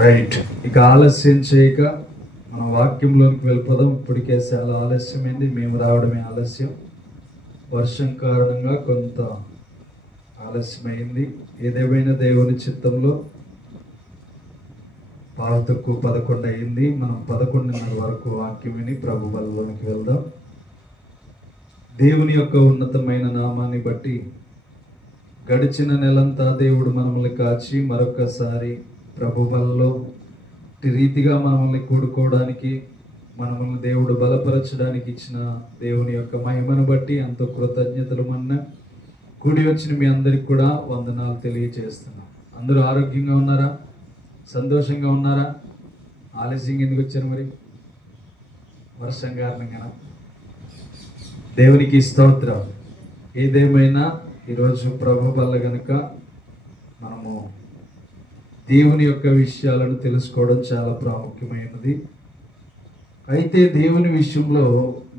Right, ఇక ఆలస్యం చేయక మన వాక్యంలోనికి వెళ్ళిపోదాం. ఇప్పటికే చాలా ఆలస్యమైంది, మేము రావడమే ఆలస్యం. వర్షం కారణంగా కొంత ఆలస్యమైంది. ఏదేమైనా దేవుని చిత్తంలో 11:11 అయింది. మనం 11:30 వరకు వాక్యం విని ప్రభు బలలోనికి వెళ్దాం. దేవుని యొక్క ఉన్నతమైన నామాన్ని బట్టి గడిచిన నెలంతా దేవుడు మనల్ని కాచి మరొకసారి ప్రభు బలలో రీతిగా మనల్ని కూడుకోవడానికి, మనల్ని దేవుడు బలపరచడానికి ఇచ్చిన దేవుని యొక్క మహిమను బట్టి ఎంతో కృతజ్ఞతలు మన్నా కూడి వచ్చిన మీ అందరికి కూడా వందనాలు తెలియజేస్తున్నాం. అందరూ ఆరోగ్యంగా ఉన్నారా? సంతోషంగా ఉన్నారా? ఆలస్యంగా ఎందుకు వచ్చారు? మరి వర్షం కారణంగా. దేవునికి స్తోత్రం. ఏదేమైనా ఈరోజు ప్రభు వల్ల గనుక మనము దేవుని యొక్క విషయాలను తెలుసుకోవడం చాలా ప్రాముఖ్యమైనది. అయితే దేవుని విషయంలో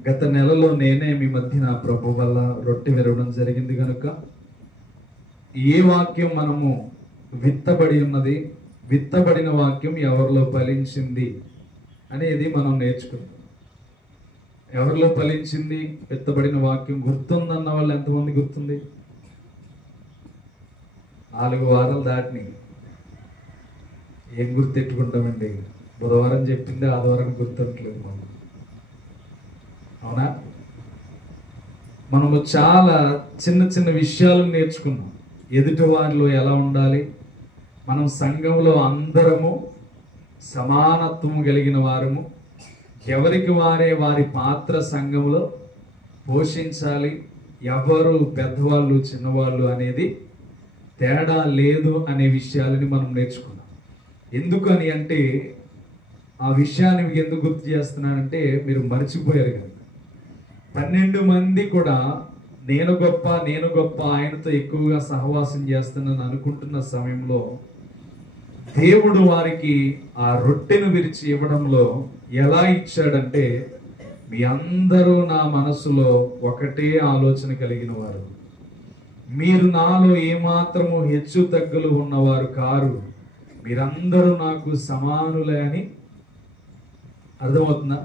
గత నెలలో నేనే మీ మధ్యన ప్రభు వల్ల రొట్టె విరవడం జరిగింది కనుక ఏ వాక్యం మనము విత్తబడి ఉన్నది, విత్తబడిన వాక్యం ఎవరిలో ఫలించింది అనేది మనం నేర్చుకుందాం. ఎవరిలో ఫలించింది విత్తబడిన వాక్యం గుర్తుందన్న వాళ్ళు ఎంతమంది గుర్తుంది? 4 వారాలు దాటినాయి. ఏం గుర్తెట్టుకుంటామండి? బుధవారం చెప్పింది ఆదివారం గుర్తుంటలేదు మనం. అవునా? మనము చాలా చిన్న చిన్న విషయాలను నేర్చుకున్నాం. ఎదుటి వారిలో ఎలా ఉండాలి, మనం సంఘంలో అందరము సమానత్వము కలిగిన వారము, ఎవరికి వారే వారి పాత్ర సంఘంలో పోషించాలి, ఎవరు పెద్దవాళ్ళు చిన్నవాళ్ళు అనేది తేడా లేదు అనే విషయాలని మనం నేర్చుకున్నాం. ఎందుకని అంటే ఆ విషయాన్ని మీకు ఎందుకు గుర్తు చేస్తున్నానంటే మీరు మర్చిపోయారు కదా. 12 మంది కూడా నేను గొప్ప ఆయనతో ఎక్కువగా సహవాసం చేస్తున్నాను అనుకుంటున్న సమయంలో దేవుడు వారికి ఆ రొట్టెను విరిచి ఇవ్వడంలో ఎలా ఇచ్చాడంటే, మీ అందరూ నా మనసులో ఒకటే ఆలోచన కలిగిన వారు, మీరు నాలో ఏమాత్రము హెచ్చు తగ్గులు ఉన్నవారు కారు, మీరందరూ నాకు సమానులే అని. అర్థమవుతుందా?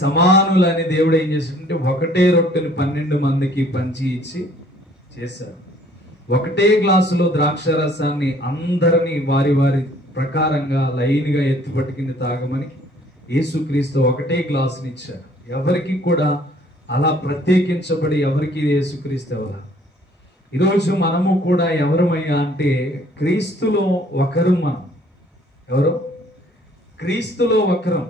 సమానులని దేవుడు ఏం చేశాడంటే ఒకటే రొట్టెని 12 మందికి పంచి ఇచ్చి చేశారు. ఒకటే గ్లాసులో ద్రాక్ష రసాన్ని అందరినీ వారి వారి ప్రకారంగా లైన్గా ఎత్తి పట్టుకుని తాగమని యేసుక్రీస్తు ఒకటే గ్లాసుని ఇచ్చారు. ఎవరికి కూడా అలా ప్రత్యేకించబడి ఎవరికి యేసుక్రీస్తు ఎవరా? ఈరోజు మనము కూడా ఎవరమయ్యా అంటే క్రీస్తులో ఒకరు. మనం ఎవరు? క్రీస్తులో ఒకరం.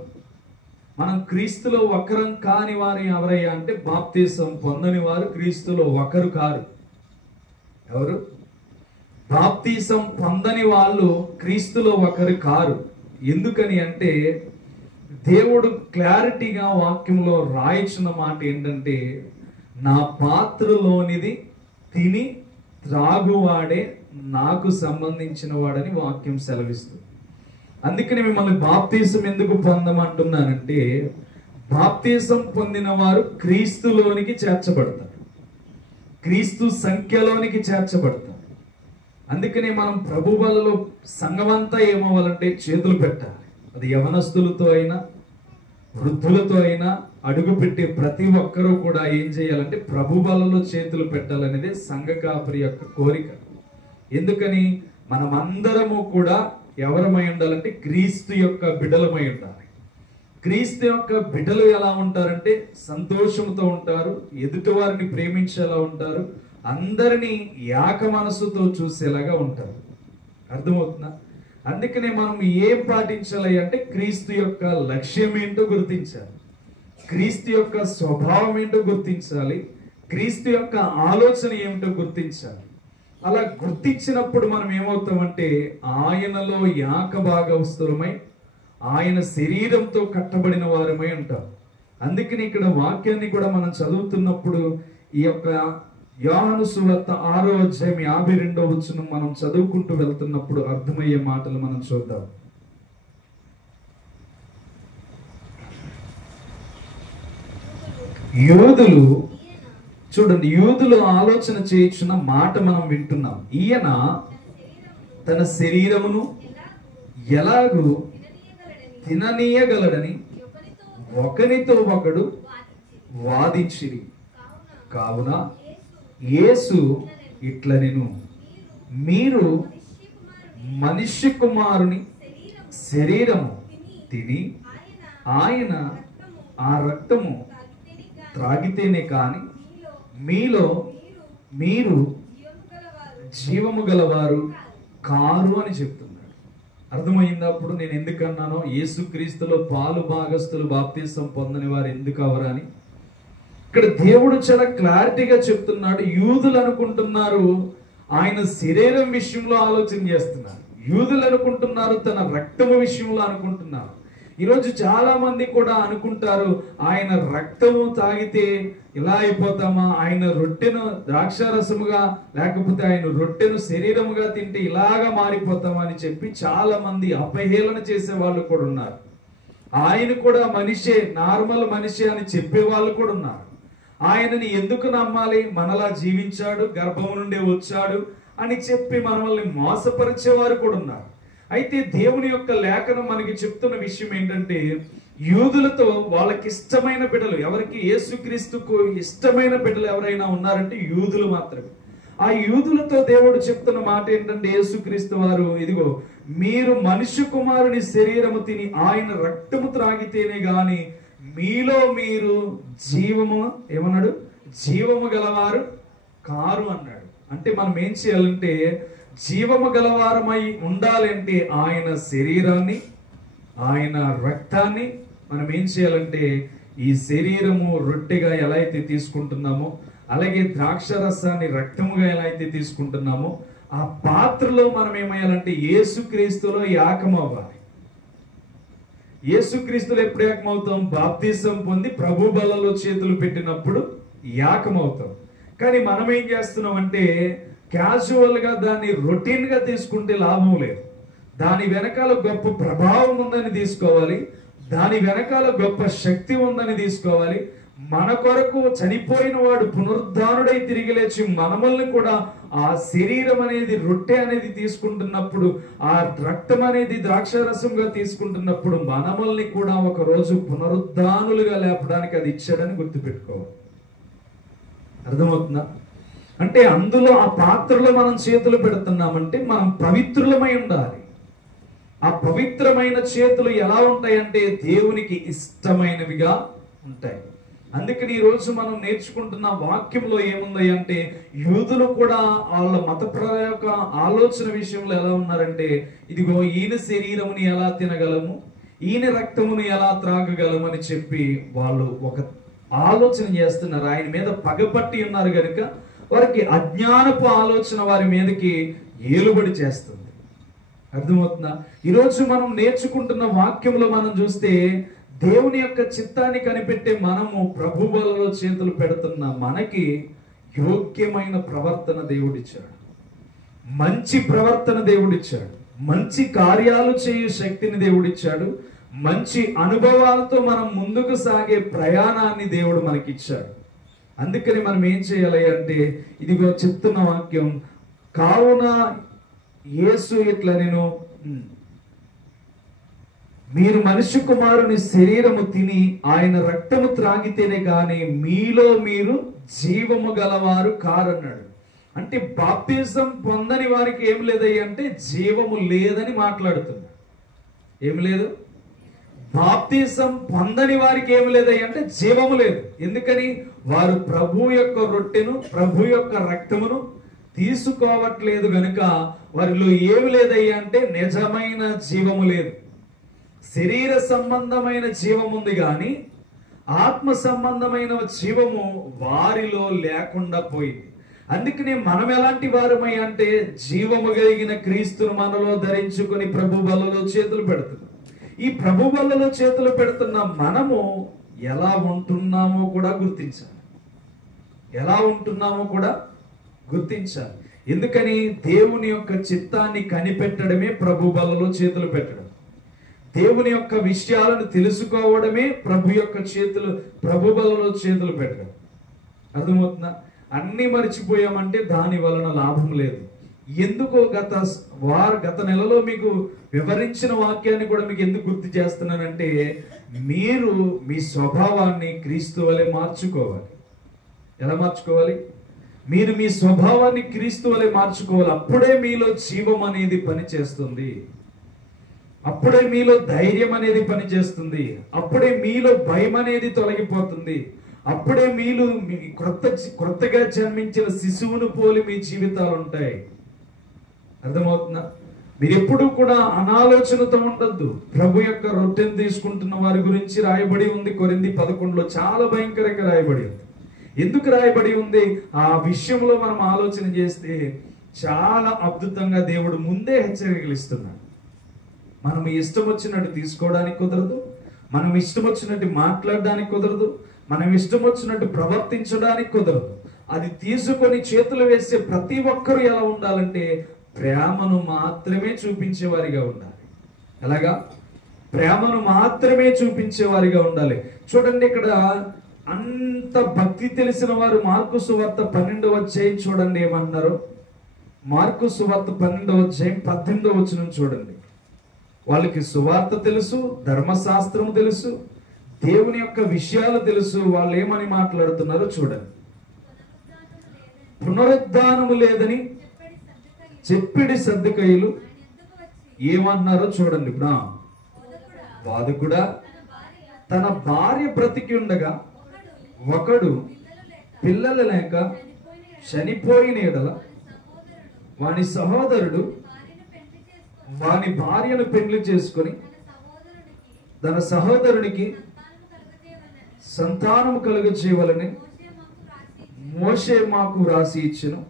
మనం క్రీస్తులో ఒకరం కాని వారు ఎవరయ్యా అంటే బాప్తీసం పొందని వారు క్రీస్తులో ఒకరు కారు. ఎవరు? బాప్తీసం పొందని వాళ్ళు క్రీస్తులో ఒకరు కారు. ఎందుకని అంటే దేవుడు క్లారిటీగా వాక్యంలో రాయించిన మాట ఏంటంటే, నా పాత్రలోనిది తిని త్రాగువాడే నాకు సంబంధించిన వాడని వాక్యం సెలవిస్తుంది. అందుకని మిమ్మల్ని బాప్తీసం ఎందుకు పొందమంటున్నానంటే, బాప్తీసం పొందిన వారు క్రీస్తులోనికి చేర్చబడతారు, క్రీస్తు సంఖ్యలోనికి చేర్చబడతారు. అందుకనే మనం ప్రభు బలలో సంఘమంతా ఏమవ్వాలంటే చేతులు పెట్టాలి. అది యవనస్తులతో అయినా వృద్ధులతో అయినా అడుగు పెట్టే ప్రతి ఒక్కరూ కూడా ఏం చేయాలంటే ప్రభు బలలో చేతులు పెట్టాలనేదే సంఘ కాపరి యొక్క కోరిక. ఎందుకని? మనమందరము కూడా ఎవరమై ఉండాలంటే క్రీస్తు యొక్క బిడ్డలమై ఉండాలి. క్రీస్తు యొక్క బిడ్డలు ఎలా ఉంటారంటే సంతోషంతో ఉంటారు, ఎదుటి వారిని ప్రేమించేలా ఉంటారు, అందరినీ ఏక మనసుతో చూసేలాగా ఉంటారు. అర్థమవుతుందా? అందుకనే మనం ఏం పాటించాలి అంటే క్రీస్తు యొక్క లక్ష్యం ఏంటో గుర్తించాలి, క్రీస్తు యొక్క స్వభావం ఏంటో గుర్తించాలి, క్రీస్తు యొక్క ఆలోచన ఏమిటో గుర్తించాలి. అలా గుర్తించినప్పుడు మనం ఏమవుతామంటే ఆయనలో ఏకభాగస్థులమై ఆయన శరీరంతో కట్టబడిన వారమై ఉంటాం. అందుకని ఇక్కడ వాక్యాన్ని కూడా మనం చదువుతున్నప్పుడు ఈ యొక్క యోహాను సువార్త 6వ అధ్యాయం 52వ వచనం మనం చదువుకుంటూ వెళ్తున్నప్పుడు అర్థమయ్యే మాటలు మనం చూద్దాం. యూదులు చూడండి, యూదులు ఆలోచన చేయించిన మాట మనం వింటున్నాం. ఈయన తన శరీరమును ఎలాగూ తిననీయగలడని ఒకనితో ఒకడు వాదించిరి. కావున యేసు ఇట్లనెను, మీరు మనిషి కుమారుని శరీరము తిని ఆయన ఆ రక్తము త్రాగితేనే కాని మీలో మీరు జీవము గలవారు కారు అని చెప్తున్నాడు. అర్థమైంది? అప్పుడు నేను ఎందుకన్నానో యేసుక్రీస్తులో పాలు భాగస్తులు బాప్తిసం పొందని వారు ఎందుకు అవరని. ఇక్కడ దేవుడు చాలా క్లారిటీగా చెప్తున్నాడు. యూదులు అనుకుంటున్నారు ఆయన శరీరం విషయంలో ఆలోచన చేస్తున్నారు, యూదులు అనుకుంటున్నారు తన రక్తము విషయంలో అనుకుంటున్నారు. ఈరోజు చాలా మంది కూడా అనుకుంటారు ఆయన రక్తము తాగితే ఇలా అయిపోతామా, ఆయన రొట్టెను ద్రాక్షారసముగా లేకపోతే ఆయన రొట్టెను శరీరముగా తింటే ఇలాగా మారిపోతామా అని చెప్పి చాలా మంది అపహేళన చేసే వాళ్ళు కూడా ఉన్నారు. ఆయన కూడా మనిషే, నార్మల్ మనిషే అని చెప్పే వాళ్ళు కూడా ఉన్నారు. ఆయనని ఎందుకు నమ్మాలి, మనలా జీవించాడు, గర్భం నుండి వచ్చాడు అని చెప్పి మనల్ని మోసపరిచేవారు కూడా ఉన్నారు. అయితే దేవుని యొక్క లేఖనం మనకి చెప్తున్న విషయం ఏంటంటే, యూదులతో వాళ్ళకి ఇష్టమైన బిడ్డలు, ఎవరికి యేసుక్రీస్తుకు ఇష్టమైన బిడ్డలు ఎవరైనా ఉన్నారంటే యూదులు మాత్రమే. ఆ యూదులతో దేవుడు చెప్తున్న మాట ఏంటంటే, యేసుక్రీస్తు వారు ఇదిగో మీరు మనిషి కుమారుని శరీరము తిని ఆయన రక్తము త్రాగితేనే గాని మీలో మీరు జీవము ఏమన్నాడు, జీవము గలవారు కారు అన్నాడు. అంటే మనం ఏం చేయాలంటే, జీవము గలవారమై ఉండాలంటే ఆయన శరీరాన్ని ఆయన రక్తాన్ని మనం ఏం చేయాలంటే, ఈ శరీరము రొట్టెగా ఎలా అయితే తీసుకుంటున్నామో అలాగే ద్రాక్షరసాన్ని రక్తముగా ఎలా అయితే తీసుకుంటున్నామో ఆ పాత్రలో మనం ఏమయ్యాలంటే యేసుక్రీస్తులో ఏకమవ్వాలి. యేసుక్రీస్తులో ఎప్పుడు ఏకమవుతాం? బాప్తిసం పొంది ప్రభు బలలో చేతులు పెట్టినప్పుడు ఏకమవుతాం. కానీ మనం ఏం చేస్తున్నాం అంటే క్యాజువల్ గా దాన్ని రొటీన్ గా తీసుకుంటే లాభం లేదు. దాని వెనకాల గొప్ప ప్రభావం ఉందని తీసుకోవాలి, దాని వెనకాల గొప్ప శక్తి ఉందని తీసుకోవాలి. మన కొరకు చనిపోయిన వాడు పునరుద్ధానుడై తిరిగి లేచి మనమల్ని కూడా ఆ శరీరం అనేది రొట్టె అనేది తీసుకుంటున్నప్పుడు, ఆ రక్తం అనేది ద్రాక్షారసంగా తీసుకుంటున్నప్పుడు మనమల్ని కూడా ఒక రోజు పునరుద్ధానులుగా లేపడానికి అది ఇచ్చాడని గుర్తుపెట్టుకోవాలి. అర్థమవుతుందా? అంటే అందులో ఆ పాత్రలో మనం చేతులు పెడుతున్నామంటే మనం పవిత్రులమై ఉండాలి. ఆ పవిత్రమైన చేతులు ఎలా ఉంటాయంటే దేవునికి ఇష్టమైనవిగా ఉంటాయి. అందుకని ఈ రోజు మనం నేర్చుకుంటున్న వాక్యంలో ఏముంది అంటే, యూదులు కూడా వాళ్ళ మతప్రయ యొక్క ఆలోచన విషయంలో ఎలా ఉన్నారంటే, ఇదిగో ఈయన శరీరముని ఎలా తినగలము, ఈయన రక్తమును ఎలా త్రాగగలము అని చెప్పి వాళ్ళు ఒక ఆలోచన చేస్తున్నారు. ఆయన మీద పగపట్టి ఉన్నారు కనుక వారికి అజ్ఞానపు ఆలోచన వారి మీదకి ఏలుబడి చేస్తుంది. అర్థమవుతుందా? ఈరోజు మనం నేర్చుకుంటున్న వాక్యంలో మనం చూస్తే దేవుని యొక్క చిత్తాన్ని కనిపెట్టే మనము ప్రభు బలలో చేతులు పెడుతున్న మనకి యోగ్యమైన ప్రవర్తన దేవుడిచ్చాడు, మంచి ప్రవర్తన దేవుడిచ్చాడు, మంచి కార్యాలు చేయు శక్తిని దేవుడిచ్చాడు, మంచి అనుభవాలతో మనం ముందుకు సాగే ప్రయాణాన్ని దేవుడు మనకిచ్చాడు. అందుకని మనం ఏం చేయాలి అంటే, ఇదిగో చెప్తున్న వాక్యం, కావున యేసు ఇట్లా నేను మీరు మనిషి కుమారుని శరీరము తిని ఆయన రక్తము త్రాగితేనే గాని మీలో మీరు జీవము గలవారు కారన్నాడు. అంటే బాప్తిజం పొందని వారికి ఏం లేదయ్య అంటే జీవము లేదని మాట్లాడుతున్నాడు. ఏం లేదు? బాప్తిజం పొందని వారికి ఏమి లేదయ్య అంటే జీవము లేదు. ఎందుకని? వారు ప్రభు యొక్క రొట్టెను ప్రభు యొక్క రక్తమును తీసుకోవట్లేదు గనుక వారిలో ఏమి లేదయ్య అంటే నిజమైన జీవము లేదు. శరీర సంబంధమైన జీవం ఉంది కానీ ఆత్మ సంబంధమైన జీవము వారిలో లేకుండా పోయింది. అందుకనే మనం ఎలాంటి వారమై అంటే జీవము కలిగిన క్రీస్తును మనలో ధరించుకుని ప్రభు బలలో చేతులు పెడుతున్నాం. ఈ ప్రభు బలలో చేతులు పెడుతున్న మనము ఎలా ఉంటున్నామో కూడా గుర్తించాలి. ఎలా ఉంటున్నామో కూడా గుర్తించాలి. ఎందుకని? దేవుని యొక్క చిత్తాన్ని కనిపెట్టడమే ప్రభు బలలో చేతులు పెట్టడం. దేవుని యొక్క విషయాలను తెలుసుకోవడమే ప్రభు బలలో చేతులు పెట్టడం. అర్థమవుతుందా? అన్ని మర్చిపోయామంటే దాని వలన లాభం లేదు. ఎందుకో గత గత నెలలో మీకు వివరించిన వాక్యాన్ని కూడా మీకు ఎందుకు గుర్తు చేస్తున్నానంటే, మీరు మీ స్వభావాన్ని క్రీస్తు వలె మార్చుకోవాలి. ఎలా మార్చుకోవాలి? మీరు మీ స్వభావాన్ని క్రీస్తు వలె మార్చుకోవాలి. అప్పుడే మీలో జీవం అనేది పనిచేస్తుంది, అప్పుడే మీలో ధైర్యం అనేది పనిచేస్తుంది, అప్పుడే మీలో భయం అనేది తొలగిపోతుంది, అప్పుడే మీలో కొత్తగా జన్మించిన శిశువును పోలి మీ జీవితాలు ఉంటాయి. అర్థమవుతుందా? మీరు ఎప్పుడూ కూడా అనాలోచనతో ఉండద్దు. ప్రభు యొక్క రొట్టెను తీసుకుంటున్న వారి గురించి రాయబడి ఉంది కొరింథీ 11లో, చాలా భయంకరంగా రాయబడి ఉంది. ఎందుకు రాయబడి ఉంది? ఆ విషయంలో మనం ఆలోచన చేస్తే చాలా అద్భుతంగా దేవుడు ముందే హెచ్చరికలు ఇస్తున్నాడు. మనం ఇష్టం వచ్చినట్టు తీసుకోవడానికి కుదరదు, మనం ఇష్టం వచ్చినట్టు మాట్లాడడానికి కుదరదు, మనం ఇష్టం వచ్చినట్టు ప్రవర్తించడానికి కుదరదు. అది తీసుకొని చేతులు వేసే ప్రతి ఒక్కరూ ఎలా ఉండాలంటే ప్రేమను మాత్రమే చూపించేవారిగా ఉండాలి. ఎలాగా? ప్రేమను మాత్రమే చూపించేవారిగా ఉండాలి. చూడండి, ఇక్కడ అంత భక్తి తెలిసిన వారు మార్కు సువార్త 12వ అధ్యాయం చూడండి ఏమన్నారు. మార్కు సువార్త 12వ అధ్యాయం 18వ వచనం చూడండి. వాళ్ళకి సువార్త తెలుసు, ధర్మశాస్త్రం తెలుసు, దేవుని యొక్క విషయాలు తెలుసు. వాళ్ళు ఏమని మాట్లాడుతున్నారో చూడండి. పునరుద్ధానము లేదని చెప్పిడి సద్దూకయ్యులు ఏమన్నారో చూడండి. బాధకుడా, తన భార్య బ్రతికి ఉండగా ఒకడు పిల్లలు లేక చనిపోయిన ఎడల వాని సహోదరుడు వాని భార్యను పెండ్లి చేసుకొని తన సహోదరునికి సంతానము కలుగ చేయవలని మోషే మాకు రాసి ఇచ్చెను.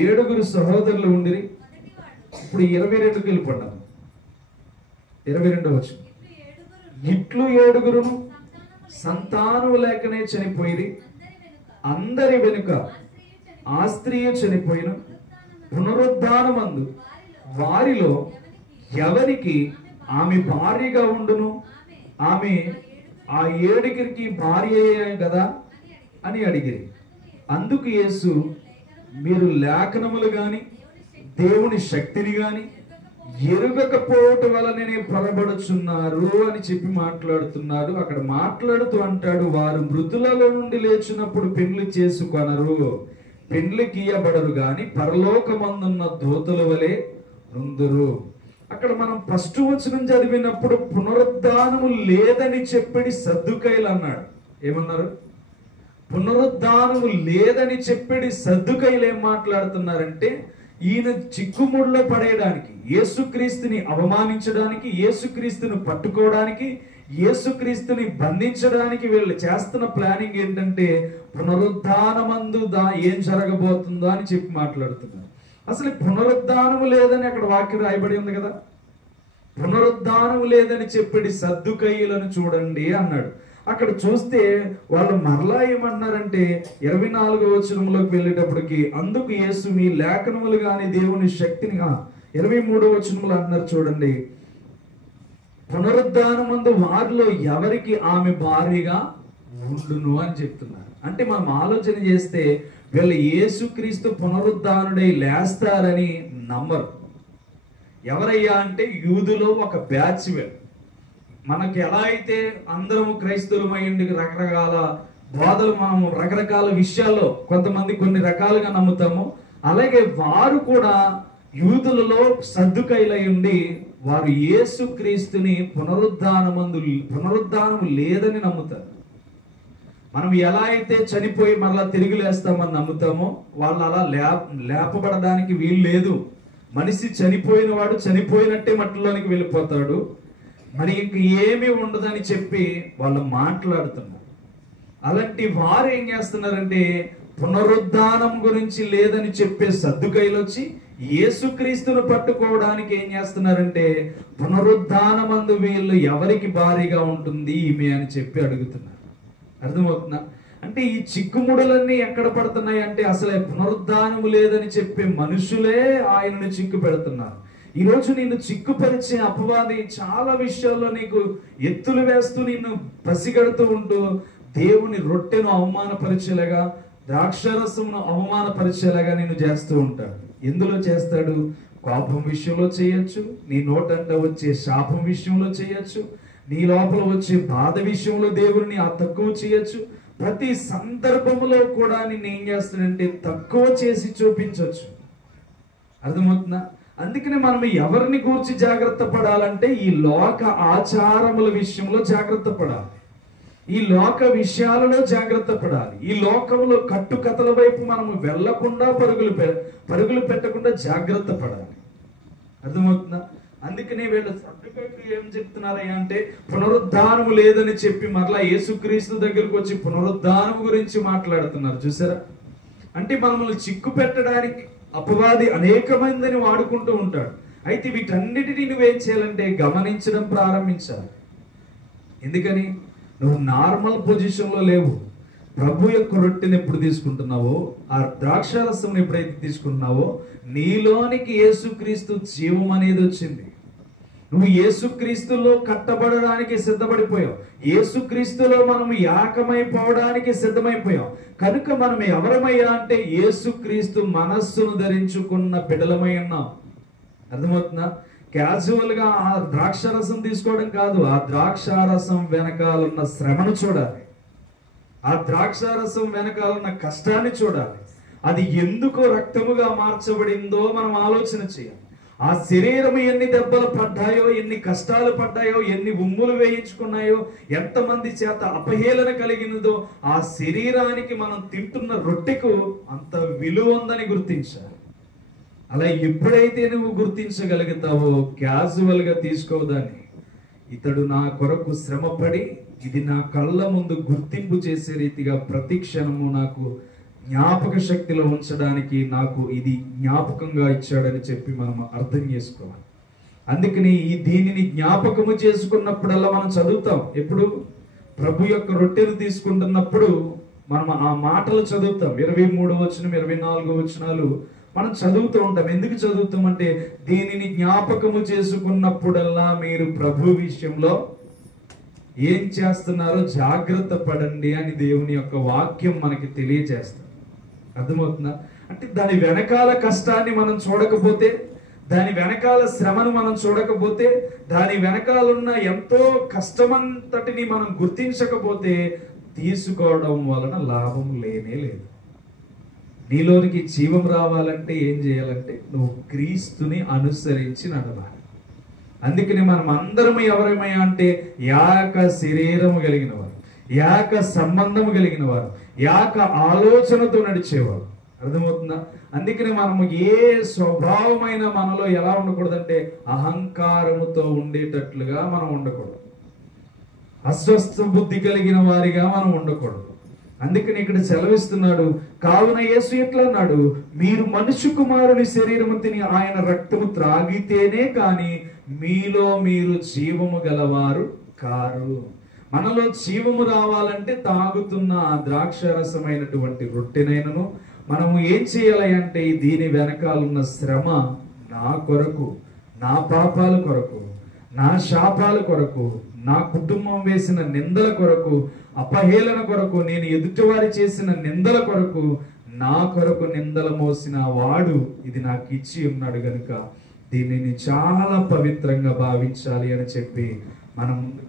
7 సహోదరులు ఉండిరి. ఇప్పుడు 22కి వెళ్ళిపడ్డాము. 22వ వచనం. ఇట్లు 7 సంతానము లేకనే చనిపోయిరి. అందరి వెనుక ఆ స్త్రీ చనిపోయిన పునరుద్ధానమందు వారిలో ఎవరికి ఆమె భార్యగా ఉండును, ఆమె ఆ 7 భార్య కదా అని అడిగిరి. అందుకు యేసు, మీరు లేఖనములు గాని దేవుని శక్తిని గాని ఎరుగకపోవటం వలననే పొరబడుచున్నారు అని చెప్పి మాట్లాడుతున్నారు. అక్కడ మాట్లాడుతూ అంటాడు, వారు మృతులలో నుండి లేచినప్పుడు పెండ్లి చేసుకొనరు, పెండ్లి గీయబడరు గాని పరలోకమందున్న దూతల వలె నుందురు. అక్కడ మనం ఫస్ట్ వచనం చదివినప్పుడు పునరుద్ధానము లేదని చెప్పి సద్దూకయ్యులు అన్నాడు. ఏమన్నారు? పునరుద్ధానము లేదని చెప్పి సద్దూకయ్యులు ఏం మాట్లాడుతున్నారంటే, ఈయన చిక్కుముడిలో పడేయడానికి, యేసుక్రీస్తుని అవమానించడానికి, యేసుక్రీస్తుని పట్టుకోవడానికి, యేసుక్రీస్తుని బంధించడానికి వీళ్ళు చేస్తున్న ప్లానింగ్ ఏంటంటే పునరుద్ధానమందు ఏం జరగబోతుందో అని చెప్పి మాట్లాడుతున్నారు. అసలు పునరుద్ధానము లేదని అక్కడ వాక్యం రాయబడి ఉంది కదా. పునరుద్ధానము లేదని చెప్పి సద్దూకయ్యులను చూడండి అన్నాడు. అక్కడ చూస్తే వాళ్ళు మరలా ఏమన్నారంటే 24వ వచనంలోకి వెళ్ళేటప్పటికి, అందుకు యేసు, మీ లేఖనములు గాని దేవుని శక్తిని 23వ వచనంలో అన్నారు చూడండి, పునరుద్ధానమందు వారిలో ఎవరికి ఆమె భార్యగా ఉండును అని చెప్తున్నారు. అంటే మనం ఆలోచన చేస్తే వీళ్ళు యేసుక్రీస్తు పునరుద్ధానుడై లేస్తారని నమ్మరు. ఎవరయ్యా అంటే యూదులో ఒక బ్యాచ్. వీళ్ళు మనకి ఎలా అయితే అందరము క్రైస్తవులమైండి రకరకాల బోధలు, మనం రకరకాల విషయాల్లో కొంతమంది కొన్ని రకాలుగా నమ్ముతాము, అలాగే వారు కూడా యూదులలో సద్దూకయ్యులై ఉండి వారు యేసుక్రీస్తుని పునరుద్ధానము లేదని నమ్ముతారు. మనం ఎలా అయితే చనిపోయి మరలా తిరిగి లేస్తామని నమ్ముతామో వాళ్ళు అలా లేపబడడానికి వీలు లేదు. మనిషి చనిపోయిన వాడు చనిపోయినట్టే మట్టిలోనికి వెళ్ళిపోతాడు, మరి ఇంక ఏమీ ఉండదని చెప్పి వాళ్ళు మాట్లాడుతున్నారు. అలాంటి వారు ఏం చేస్తున్నారంటే పునరుద్ధానం గురించి లేదని చెప్పే సద్దూకయ్యులు వచ్చి యేసుక్రీస్తును పట్టుకోవడానికి ఏం చేస్తున్నారంటే పునరుద్ధానమందు వీళ్ళు ఎవరికి భారీగా ఉంటుంది ఈమె అని చెప్పి అడుగుతున్నారు. అర్థమవుతుందా? అంటే ఈ చిక్కుముడులన్నీ ఎక్కడ పడుతున్నాయి అంటే అసలే పునరుద్ధానము లేదని చెప్పే మనుషులే ఆయనను చిక్కు పెడుతున్నారు. ఈరోజు నిన్ను చిక్కుపరిచే అపవాది చాలా విషయాల్లో నీకు ఎత్తులు వేస్తూ నిన్ను పసిగడుతూ ఉంటూ దేవుని రొట్టెను అవమానపరిచేలాగా, ద్రాక్షరసమును అవమానపరిచేలాగా నిన్ను చేస్తూ ఉంటాడు. ఎందులో చేస్తాడు? కోపం విషయంలో చేయొచ్చు, నీ నోటంట వచ్చే శాపం విషయంలో చేయొచ్చు, నీ లోపల వచ్చే బాధ విషయంలో దేవుడిని ఆ తక్కువ చేయొచ్చు. ప్రతి సందర్భంలో కూడా నేను ఏం చేస్తాడంటే తక్కువ చేసి చూపించవచ్చు. అర్థమవుతుందా? అందుకనే మనం ఎవరిని గూర్చి జాగ్రత్త పడాలంటే ఈ లోక ఆచారముల విషయంలో జాగ్రత్త పడాలి, ఈ లోక విషయాలలో జాగ్రత్త పడాలి. ఈ లోకంలో కట్టుకథల వైపు మనము వెళ్లకుండా పరుగులు పెట్టకుండా జాగ్రత్త పడాలి. అర్థమవుతుందా? అందుకనే వీళ్ళు సర్టిఫికెట్లు ఏం చెప్తున్నారయ్యా అంటే పునరుద్ధానము లేదని చెప్పి మరలా యేసుక్రీస్తు దగ్గరకు వచ్చి పునరుద్ధానం గురించి మాట్లాడుతున్నారు. చూసారా? అంటే మనల్ని చిక్కు పెట్టడానికి అపవాది అనేక మందిని వాడుకుంటూ ఉంటాడు. అయితే వీటన్నిటినీ నువ్వేం చేయాలంటే గమనించడం ప్రారంభించాలి. ఎందుకని? నువ్వు నార్మల్ పొజిషన్లో లేవు. ప్రభు యొక్క రొట్టెని ఎప్పుడు తీసుకుంటున్నావో, ఆ ద్రాక్షారసం ఎప్పుడైతే తీసుకుంటున్నావో, నీలోనికి యేసుక్రీస్తు జీవం అనేది వచ్చింది. నువ్వు యేసుక్రీస్తులో కట్టబడడానికి సిద్ధపడిపోయావు. యేసుక్రీస్తులో మనం ఏకమైపోవడానికి సిద్ధమైపోయాం. కనుక మనం ఎవరమయ్యా అంటే యేసుక్రీస్తు మనస్సును ధరించుకున్న బిడ్డలమై ఉన్నాం. అర్థమవుతుందా? క్యాజువల్ గా ఆ ద్రాక్షారసం తీసుకోవడం కాదు, ఆ ద్రాక్షారసం వెనకాలన్న శ్రమను చూడాలి, ఆ ద్రాక్షారసం వెనకాలన్న కష్టాన్ని చూడాలి. అది ఎందుకు రక్తముగా మార్చబడిందో మనం ఆలోచన చేయాలి. ఆ శరీరం ఎన్ని దెబ్బలు పడ్డాయో, ఎన్ని కష్టాలు పడ్డాయో, ఎన్ని ఉమ్ములు వేయించుకున్నాయో, ఎంతమంది చేత అపహేళన కలిగినదో, ఆ శరీరానికి మనం తింటున్న రొట్టెకు అంత విలువ ఉందని గుర్తించాలి. అలా ఎప్పుడైతే నువ్వు గుర్తించగలుగుతావో క్యాజువల్ గా తీసుకోదాన్ని. ఇతడు నా కొరకు శ్రమపడి ఇది నా కళ్ళ ముందు గుర్తింపు చేసే రీతిగా ప్రతి క్షణము నాకు జ్ఞాపక శక్తిలో ఉంచడానికి నాకు ఇది జ్ఞాపకంగా ఇచ్చాడని చెప్పి మనం అర్థం చేసుకోవాలి. అందుకని దీనిని జ్ఞాపకము చేసుకున్నప్పుడల్లా మనం చదువుతాం. ఎప్పుడు? ప్రభు యొక్క రొట్టెను తీసుకుంటున్నప్పుడు మనం ఆ మాటలు చదువుతాం. 23వ వచనం 24వ వచనాలు మనం చదువుతూ ఉంటాం. ఎందుకు చదువుతామంటే దీనిని జ్ఞాపకము చేసుకున్నప్పుడల్లా మీరు ప్రభు విషయంలో ఏం చేస్తున్నారో జాగ్రత్త పడండి అని దేవుని యొక్క వాక్యం మనకి తెలియజేస్తుంది. అర్థమవుతుందా? అంటే దాని వెనకాల కష్టాన్ని మనం చూడకపోతే, దాని వెనకాల శ్రమను మనం చూడకపోతే, దాని వెనకాల ఉన్న ఎంతో కష్టమంతటిని మనం గుర్తించకపోతే తీసుకోవడం వలన లాభం లేనే లేదు. నీలోనికి జీవం రావాలంటే ఏం చేయాలంటే నువ్వు క్రీస్తుని అనుసరించి నడవాలి. అందుకని మనం అందరం ఎవరమయ్యా అంటే యాక శరీరము కలిగిన వారు, యాక సంబంధము కలిగిన వారు, యాక ఆలోచనతో నడిచేవారు. అర్థమవుతుందా? అందుకని మనము ఏ స్వభావమైన మనలో ఎలా ఉండకూడదంటే అహంకారముతో ఉండేటట్లుగా మనం ఉండకూడదు, అస్వస్థ బుద్ధి కలిగిన వారిగా మనం ఉండకూడదు. అందుకని ఇక్కడ సెలవిస్తున్నాడు, కావున యేసు ఎట్లా అన్నాడు, మీరు మనుష్య కుమారుని శరీరము తిని ఆయన రక్తము త్రాగితేనే కాని మీలో మీరు జీవము గలవారు కారు. మనలో జీవము రావాలంటే తాగుతున్న ఆ ద్రాక్షరసమైనటువంటి రొట్టెనైనను మనము ఏం చేయాలి అంటే దీని వెనకాలన్న శ్రమ నా కొరకు, నా పాపాల కొరకు, నా శాపాల కొరకు, నా కుటుంబం వేసిన నిందల కొరకు, అపహేళన కొరకు, నేను ఎదుటివారి చేసిన నిందల కొరకు, నా కొరకు నిందల మోసిన వాడు ఇది నాకు ఇచ్చి ఉన్నాడు గనుక దీనిని చాలా పవిత్రంగా భావించాలి అని చెప్పి మనం ముందుకు.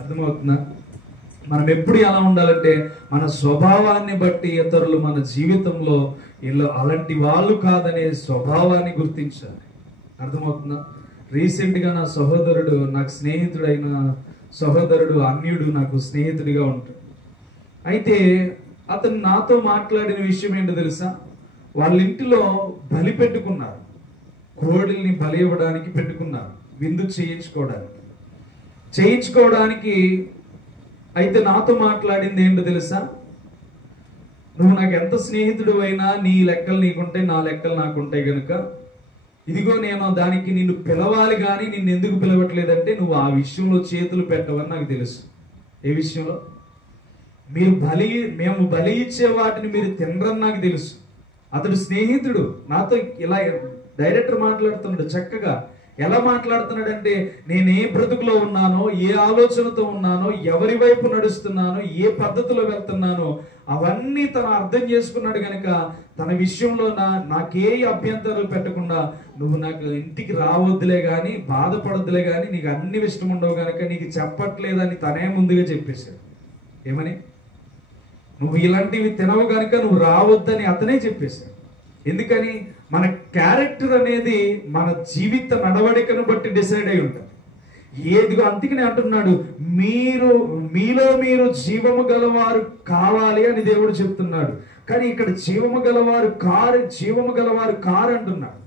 అర్థమవుతుందా? మనం ఎప్పుడు ఎలా ఉండాలంటే మన స్వభావాన్ని బట్టి ఇతరులు మన జీవితంలో వీళ్ళు అలాంటి వాళ్ళు కాదనే స్వభావాన్ని గుర్తించాలి. అర్థమవుతుందా? రీసెంట్గా నా సహోదరుడు, నాకు స్నేహితుడైన సహోదరుడు అన్యుడు నాకు స్నేహితుడిగా ఉంటాడు. అయితే అతను నాతో మాట్లాడిన విషయం ఏంటో తెలుసా? వాళ్ళ ఇంటిలో బలి పెట్టుకున్నారు, కోడిల్ని బలి ఇవ్వడానికి పెట్టుకున్నారు, విందు చేయించుకోవడానికి. అయితే నాతో మాట్లాడింది ఏంటో తెలుసా? నువ్వు నాకు ఎంత స్నేహితుడు అయినా నీ లెక్కలు నీకుంటాయి, నా లెక్కలు నాకుంటాయి గనుక ఇదిగో నేను దానికి నిన్ను పిలవాలి కానీ నిన్ను ఎందుకు పిలవట్లేదంటే నువ్వు ఆ విషయంలో చేతులు పెట్టవని నాకు తెలుసు. ఏ విషయంలో? మేము బలి ఇచ్చే వాటిని మీరు తినరని నాకు తెలుసు. అతడు స్నేహితుడు నాతో ఇలా డైరెక్టర్ మాట్లాడుతున్నాడు చక్కగా, ఎలా మాట్లాడుతున్నాడంటే, నేను ఏ బ్రతుకులో ఉన్నానో, ఏ ఆలోచనతో ఉన్నానో, ఎవరి వైపు నడుస్తున్నానో, ఏ పద్ధతిలో వెళ్తున్నానో అవన్నీ తను అర్థం చేసుకున్నాడు గనక తన విషయంలో నాకే అభ్యంతరాలు పెట్టకుండా, నువ్వు నాకు ఇంటికి రావద్దులే గాని, బాధపడొద్దులే గాని, నీకు అన్ని ఇష్టం ఉండవు గనక నీకు చెప్పట్లేదని తనే ముందుగా చెప్పేశాడు. ఏమని? నువ్వు ఇలాంటివి తినవు గనక నువ్వు రావద్దని అతనే చెప్పేశాడు. ఎందుకని? మన క్యారెక్టర్ అనేది మన జీవిత నడవడికను బట్టి డిసైడ్ అయి ఉంటుంది. ఏదిగో అందుకనే అంటున్నాడు, మీలో మీరు జీవము గలవారు కావాలి అని దేవుడు చెప్తున్నాడు. కానీ ఇక్కడ జీవము గలవారు కారు అంటున్నాడు.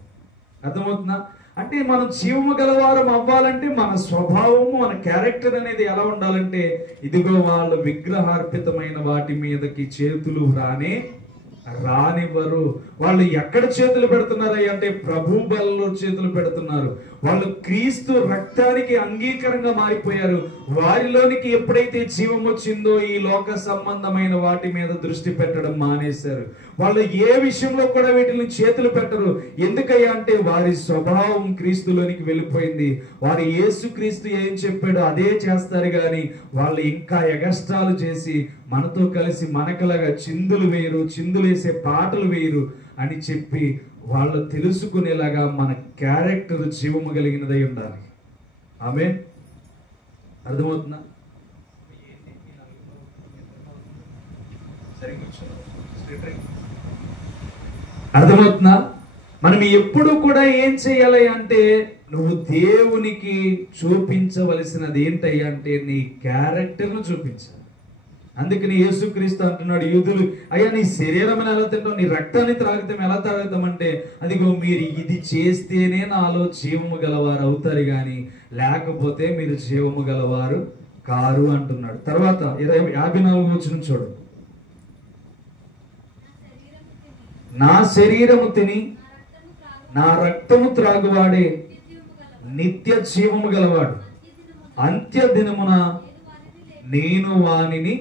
అర్థమవుతుందా? అంటే మనం జీవము గలవారం అవ్వాలంటే మన స్వభావము, మన క్యారెక్టర్ అనేది ఎలా ఉండాలంటే, ఇదిగో వాళ్ళు విగ్రహార్పితమైన వాటి మీదకి చేతులు రానివ్వరు. వాళ్ళు ఎక్కడ చేతులు పెడుతున్నారయ్య అంటే ప్రభు బలలో చేతులు పెడుతున్నారు. వాళ్ళు క్రీస్తు రక్తానికి అంగీకారంగా మారిపోయారు. వారిలోనికి ఎప్పుడైతే జీవం వచ్చిందో ఈ లోక సంబంధమైన వాటి మీద దృష్టి పెట్టడం మానేశారు. వాళ్ళు ఏ విషయంలో కూడా వీటిని చేతులు పెట్టరు. ఎందుకయ్యా అంటే వారి స్వభావం క్రీస్తులోనికి వెళ్ళిపోయింది. వారు యేసు క్రీస్తు ఏం చెప్పాడో అదే చేస్తారు. కానీ వాళ్ళు ఇంకా ఎగస్ట్రాలు చేసి మనతో కలిసి మనకలాగా చిందులు వేసే పాటలు వేయరు అని చెప్పి వాళ్ళు తెలుసుకునేలాగా మన క్యారెక్టర్ జీవము కలిగినదై ఉండాలి. ఆమేన్. అర్థమవుతుందా? అర్థమవుతుందా? మనం ఎప్పుడు కూడా ఏం చేయాలి అంటే, నువ్వు దేవునికి చూపించవలసినది ఏంటయ్యా అంటే నీ క్యారెక్టర్ను చూపించాలి. అందుకని యేసుక్రీస్తు అంటున్నాడు, యూదులు, అయ్యా నీ శరీరం ఎలా తింటావు, నీ రక్తాన్ని త్రాగుతాం ఎలా త్రాగుతామంటే, అదిగో మీరు ఇది చేస్తేనే నాలో జీవము గలవారు అవుతారు, కానీ లేకపోతే మీరు జీవము గలవారు కారు అంటున్నాడు. తర్వాత 54 వచనం చూడు. నా శరీరము తిని నా రక్తము త్రాగువాడే నిత్య జీవము గలవాడు, అంత్య దినమున నేను వానిని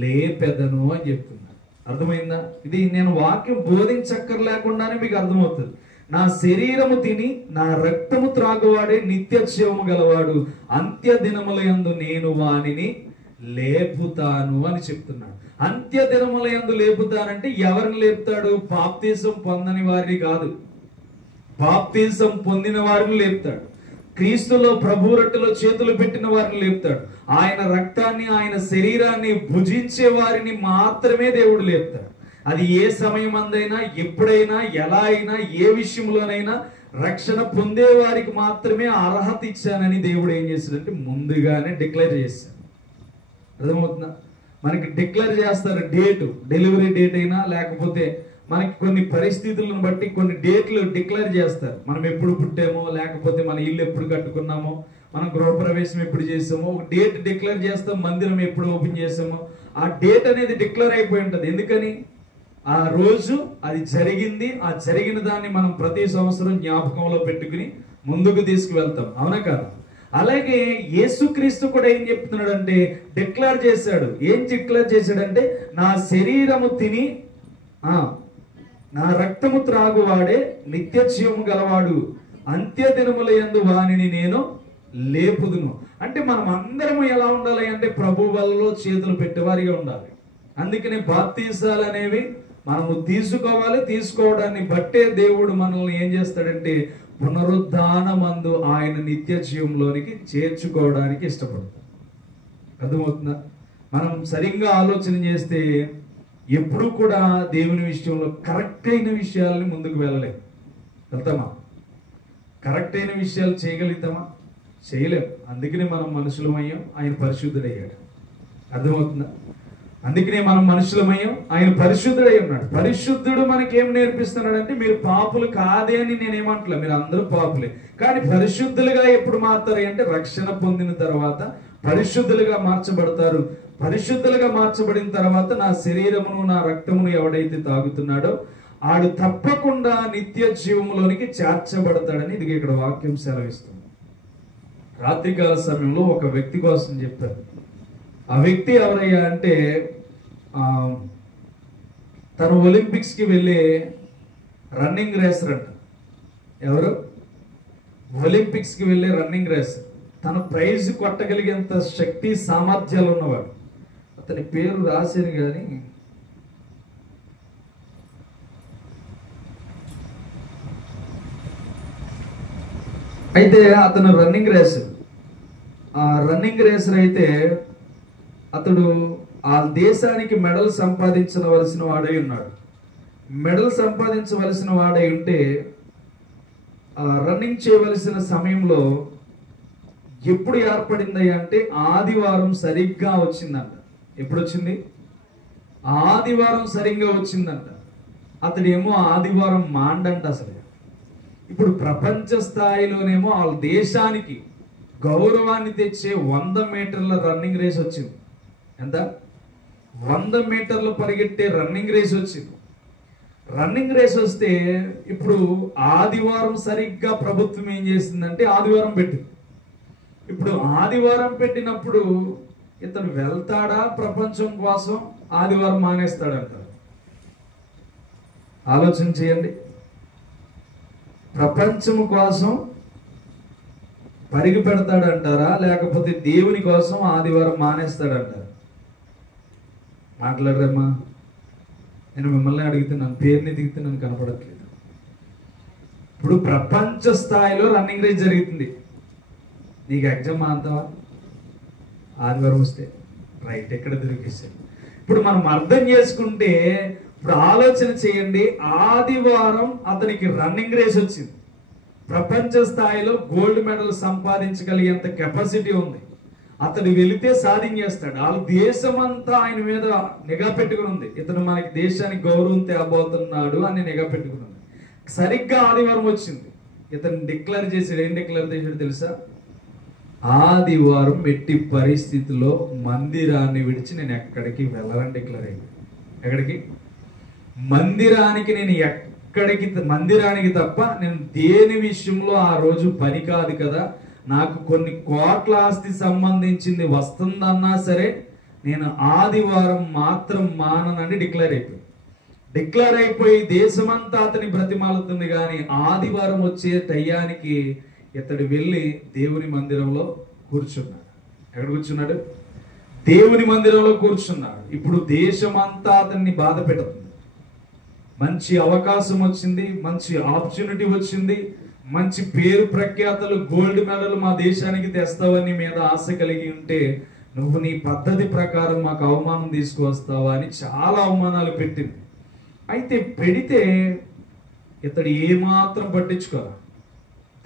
లేపెదను అని చెప్తున్నాడు. అర్థమైందా? ఇది నేను వాక్యం బోధించక్కర్లేకుండానే మీకు అర్థమవుతుంది. నా శరీరము తిని నా రక్తము త్రాగువాడే నిత్య జీవము గలవాడు, అంత్య దినముల యందు నేను వానిని లేపుతాను అని చెప్తున్నాడు. అంత్య దినముల యందు లేపుతానంటే ఎవరిని లేపుతాడు? బాప్తిసం పొందని వారిని కాదు, బాప్తిసం పొందిన వారిని లేపుతాడు. క్రీస్తులో ప్రభు రొట్టెలో చేతులు పెట్టిన వారిని లేపుతాడు. ఆయన రక్తాన్ని, ఆయన శరీరాన్ని భుజించే వారిని మాత్రమే దేవుడు లేపుతాడు. అది ఏ సమయం అందైనా, ఎప్పుడైనా, ఎలా అయినా, ఏ విషయంలోనైనా రక్షణ పొందే వారికి మాత్రమే అర్హత ఇచ్చానని దేవుడు ఏం చేశాడంటే ముందుగానే డిక్లేర్ చేశాడు. అర్థమవుతుందా? మనకి డిక్లేర్ చేస్తారు డేటు, డెలివరీ డేట్ అయినా, లేకపోతే మనకి కొన్ని పరిస్థితులను బట్టి కొన్ని డేట్లు డిక్లేర్ చేస్తారు. మనం ఎప్పుడు పుట్టామో, లేకపోతే మన ఇల్లు ఎప్పుడు కట్టుకున్నామో, మనం గృహప్రవేశం ఎప్పుడు చేసామో, ఒక డేట్ డిక్లేర్ చేస్తాం. మందిరం ఎప్పుడు ఓపెన్ చేసామో ఆ డేట్ అనేది డిక్లేర్ అయిపోయి ఉంటుంది. ఎందుకని? ఆ రోజు అది జరిగింది. ఆ జరిగిన దాన్ని మనం ప్రతి సంవత్సరం జ్ఞాపకంలో పెట్టుకుని ముందుకు తీసుకువెళ్తాం. అవునా కాదు? అలాగే యేసుక్రీస్తు కూడా ఏం చెప్తున్నాడంటే డిక్లేర్ చేశాడు. ఏం డిక్లేర్ చేశాడంటే, నా శరీరము తిని నా రక్తము త్రాగువాడే నిత్య జీవము గలవాడు, అంత్య దినముల యందు వానిని నేను లేపుదును. అంటే మనం అందరము ఎలా ఉండాలి అంటే ప్రభు వలలో చేతులు పెట్టేవారిగా ఉండాలి. అందుకనే బాప్తీసాలు అనేవి మనము తీసుకోవాలి. తీసుకోవడాన్ని బట్టే దేవుడు మనల్ని ఏం చేస్తాడంటే పునరుద్ధానమందు ఆయన నిత్య జీవంలోనికి చేర్చుకోవడానికి ఇష్టపడతాడు. అర్థమవుతుందా? మనం సరిగ్గా ఆలోచన చేస్తే ఎప్పుడు కూడా దేవుని విషయంలో కరెక్ట్ అయిన విషయాలని ముందుకు వెళ్తామా? కరెక్ట్ అయిన విషయాలు చేయగలుగుతామా? చేయలేం. అందుకనే మనం మనుషులమయ్యాం, ఆయన పరిశుద్ధుడయ్యాడు. అర్థమవుతుందా? అందుకనే మనం మనుషులమయ్యాం, ఆయన పరిశుద్ధుడై ఉన్నాడు. పరిశుద్ధుడు మనకేం నేర్పిస్తున్నాడంటే, మీరు పాపులు కాదే అని నేనేమంటలే, మీరు అందరూ పాపులే, కానీ పరిశుద్ధులుగా ఎప్పుడు మారుతారు అంటే రక్షణ పొందిన తర్వాత పరిశుద్ధులుగా మార్చబడతారు. పరిశుద్ధులుగా మార్చబడిన తర్వాత నా శరీరమును నా రక్తమును ఎవడైతే తాగుతున్నాడో ఆడు తప్పకుండా నిత్య జీవములోనికి చేర్చబడతాడని ఇది ఇక్కడ వాక్యం సెలవిస్తుంది. రాత్రికాల సమయంలో ఒక వ్యక్తి కోసం చెప్పారు. ఆ వ్యక్తి ఎవరయ్యా అంటే తను ఒలింపిక్స్కి వెళ్ళే రన్నింగ్ రేసర్ అంట. ఎవరు? ఒలింపిక్స్కి వెళ్ళే రన్నింగ్ రేస్, తన ప్రైజ్ కొట్టగలిగేంత శక్తి సామర్థ్యాలు ఉన్నవాడు. అతని పేరు రాశాను కానీ అయితే అతను రన్నింగ్ రేసర్. ఆ రన్నింగ్ రేసర్ అయితే అతడు ఆ దేశానికి మెడల్ సంపాదించవలసిన వాడై ఉన్నాడు. మెడల్ సంపాదించవలసిన వాడై ఉంటే రన్నింగ్ చేయవలసిన సమయంలో ఎప్పుడు ఏర్పడింది అంటే ఆదివారం సరిగ్గా వచ్చిందంట. ఎప్పుడు వచ్చింది? ఆదివారం సరిగ్గా వచ్చిందంట. అతడేమో ఆదివారం మాండంట అసలు. ఇప్పుడు ప్రపంచ స్థాయిలోనేమో వాళ్ళ దేశానికి గౌరవాన్ని తెచ్చే 100 మీటర్ల రన్నింగ్ రేస్ వచ్చింది. ఎంత? 100 మీటర్లు పరిగెట్టే రన్నింగ్ రేస్ వచ్చింది. రన్నింగ్ రేస్ వస్తే ఇప్పుడు ఆదివారం సరిగ్గా ప్రభుత్వం ఏం చేసిందంటే ఆదివారం పెట్టింది. ఇప్పుడు ఆదివారం పెట్టినప్పుడు ఇతను వెళ్తాడా ప్రపంచం కోసం, ఆదివారం మానేస్తాడంటారు? ఆలోచన చేయండి. ప్రపంచం కోసం పరిగి పెడతాడంటారా, లేకపోతే దేవుని కోసం ఆదివారం మానేస్తాడంటారా? మాట్లాడరమ్మా. నేను మిమ్మల్ని అడుగుతున్నాను, పేరుని దిగుతున్నాను, కనపడట్లేదు. ఇప్పుడు ప్రపంచ స్థాయిలో రన్నింగ్ రేస్ జరుగుతుంది. నీకు ఎగ్జామ్ అంతావా? ఆదివారం వస్తే రైట్ ఎక్కడ దొరికేసాడు. ఇప్పుడు మనం అర్థం చేసుకుంటే, ఇప్పుడు ఆలోచన చేయండి, ఆదివారం అతనికి రన్నింగ్ రేస్ వచ్చింది. ప్రపంచ స్థాయిలో గోల్డ్ మెడల్ సంపాదించగలిగేంత కెపాసిటీ ఉంది. అతడు వెళితే సాధించేస్తాడు. వాళ్ళ దేశం అంతా ఆయన మీద నిఘా పెట్టుకుని ఉంది. ఇతను మనకి దేశానికి గౌరవం తేబోతున్నాడు అని నిఘా పెట్టుకుని ఉంది. సరిగ్గా ఆదివారం వచ్చింది. ఇతను డిక్లేర్ చేసాడు. ఏం డిక్లేర్ చేసాడు తెలుసా? ఆదివారం ఎట్టి పరిస్థితిలో మందిరాన్ని విడిచి నేను ఎక్కడికి వెళ్ళాలని డిక్లేర్ అయ్యింది. ఎక్కడికి? మందిరానికి. నేను ఎక్కడికి? మందిరానికి తప్ప నేను దేని విషయంలో ఆ రోజు పని కాదు కదా, నాకు కొన్ని కోట్ల ఆస్తి సంబంధించింది వస్తుందన్నా సరే నేను ఆదివారం మాత్రం మాననని డిక్లేర్ అయిపోయి దేశమంతా అతని బ్రతిమాలుతుంది. కానీ ఆదివారం వచ్చే టయానికి ఇతడు వెళ్ళి దేవుని మందిరంలో కూర్చున్నాడు. ఎక్కడ కూర్చున్నాడు? దేవుని మందిరంలో కూర్చున్నాడు. ఇప్పుడు దేశమంతా అతన్ని బాధ పెడుతుంది. మంచి అవకాశం వచ్చింది, మంచి ఆపర్చునిటీ వచ్చింది, మంచి పేరు ప్రఖ్యాతలు, గోల్డ్ మెడల్ మా దేశానికి తెస్తావని మీద ఆశ కలిగి ఉంటే నువ్వు నీ పద్ధతి ప్రకారం మాకు అవమానం తీసుకువస్తావా అని చాలా అవమానాలు పెట్టింది. అయితే పెడితే ఇతడు ఏమాత్రం పట్టించుకోరా,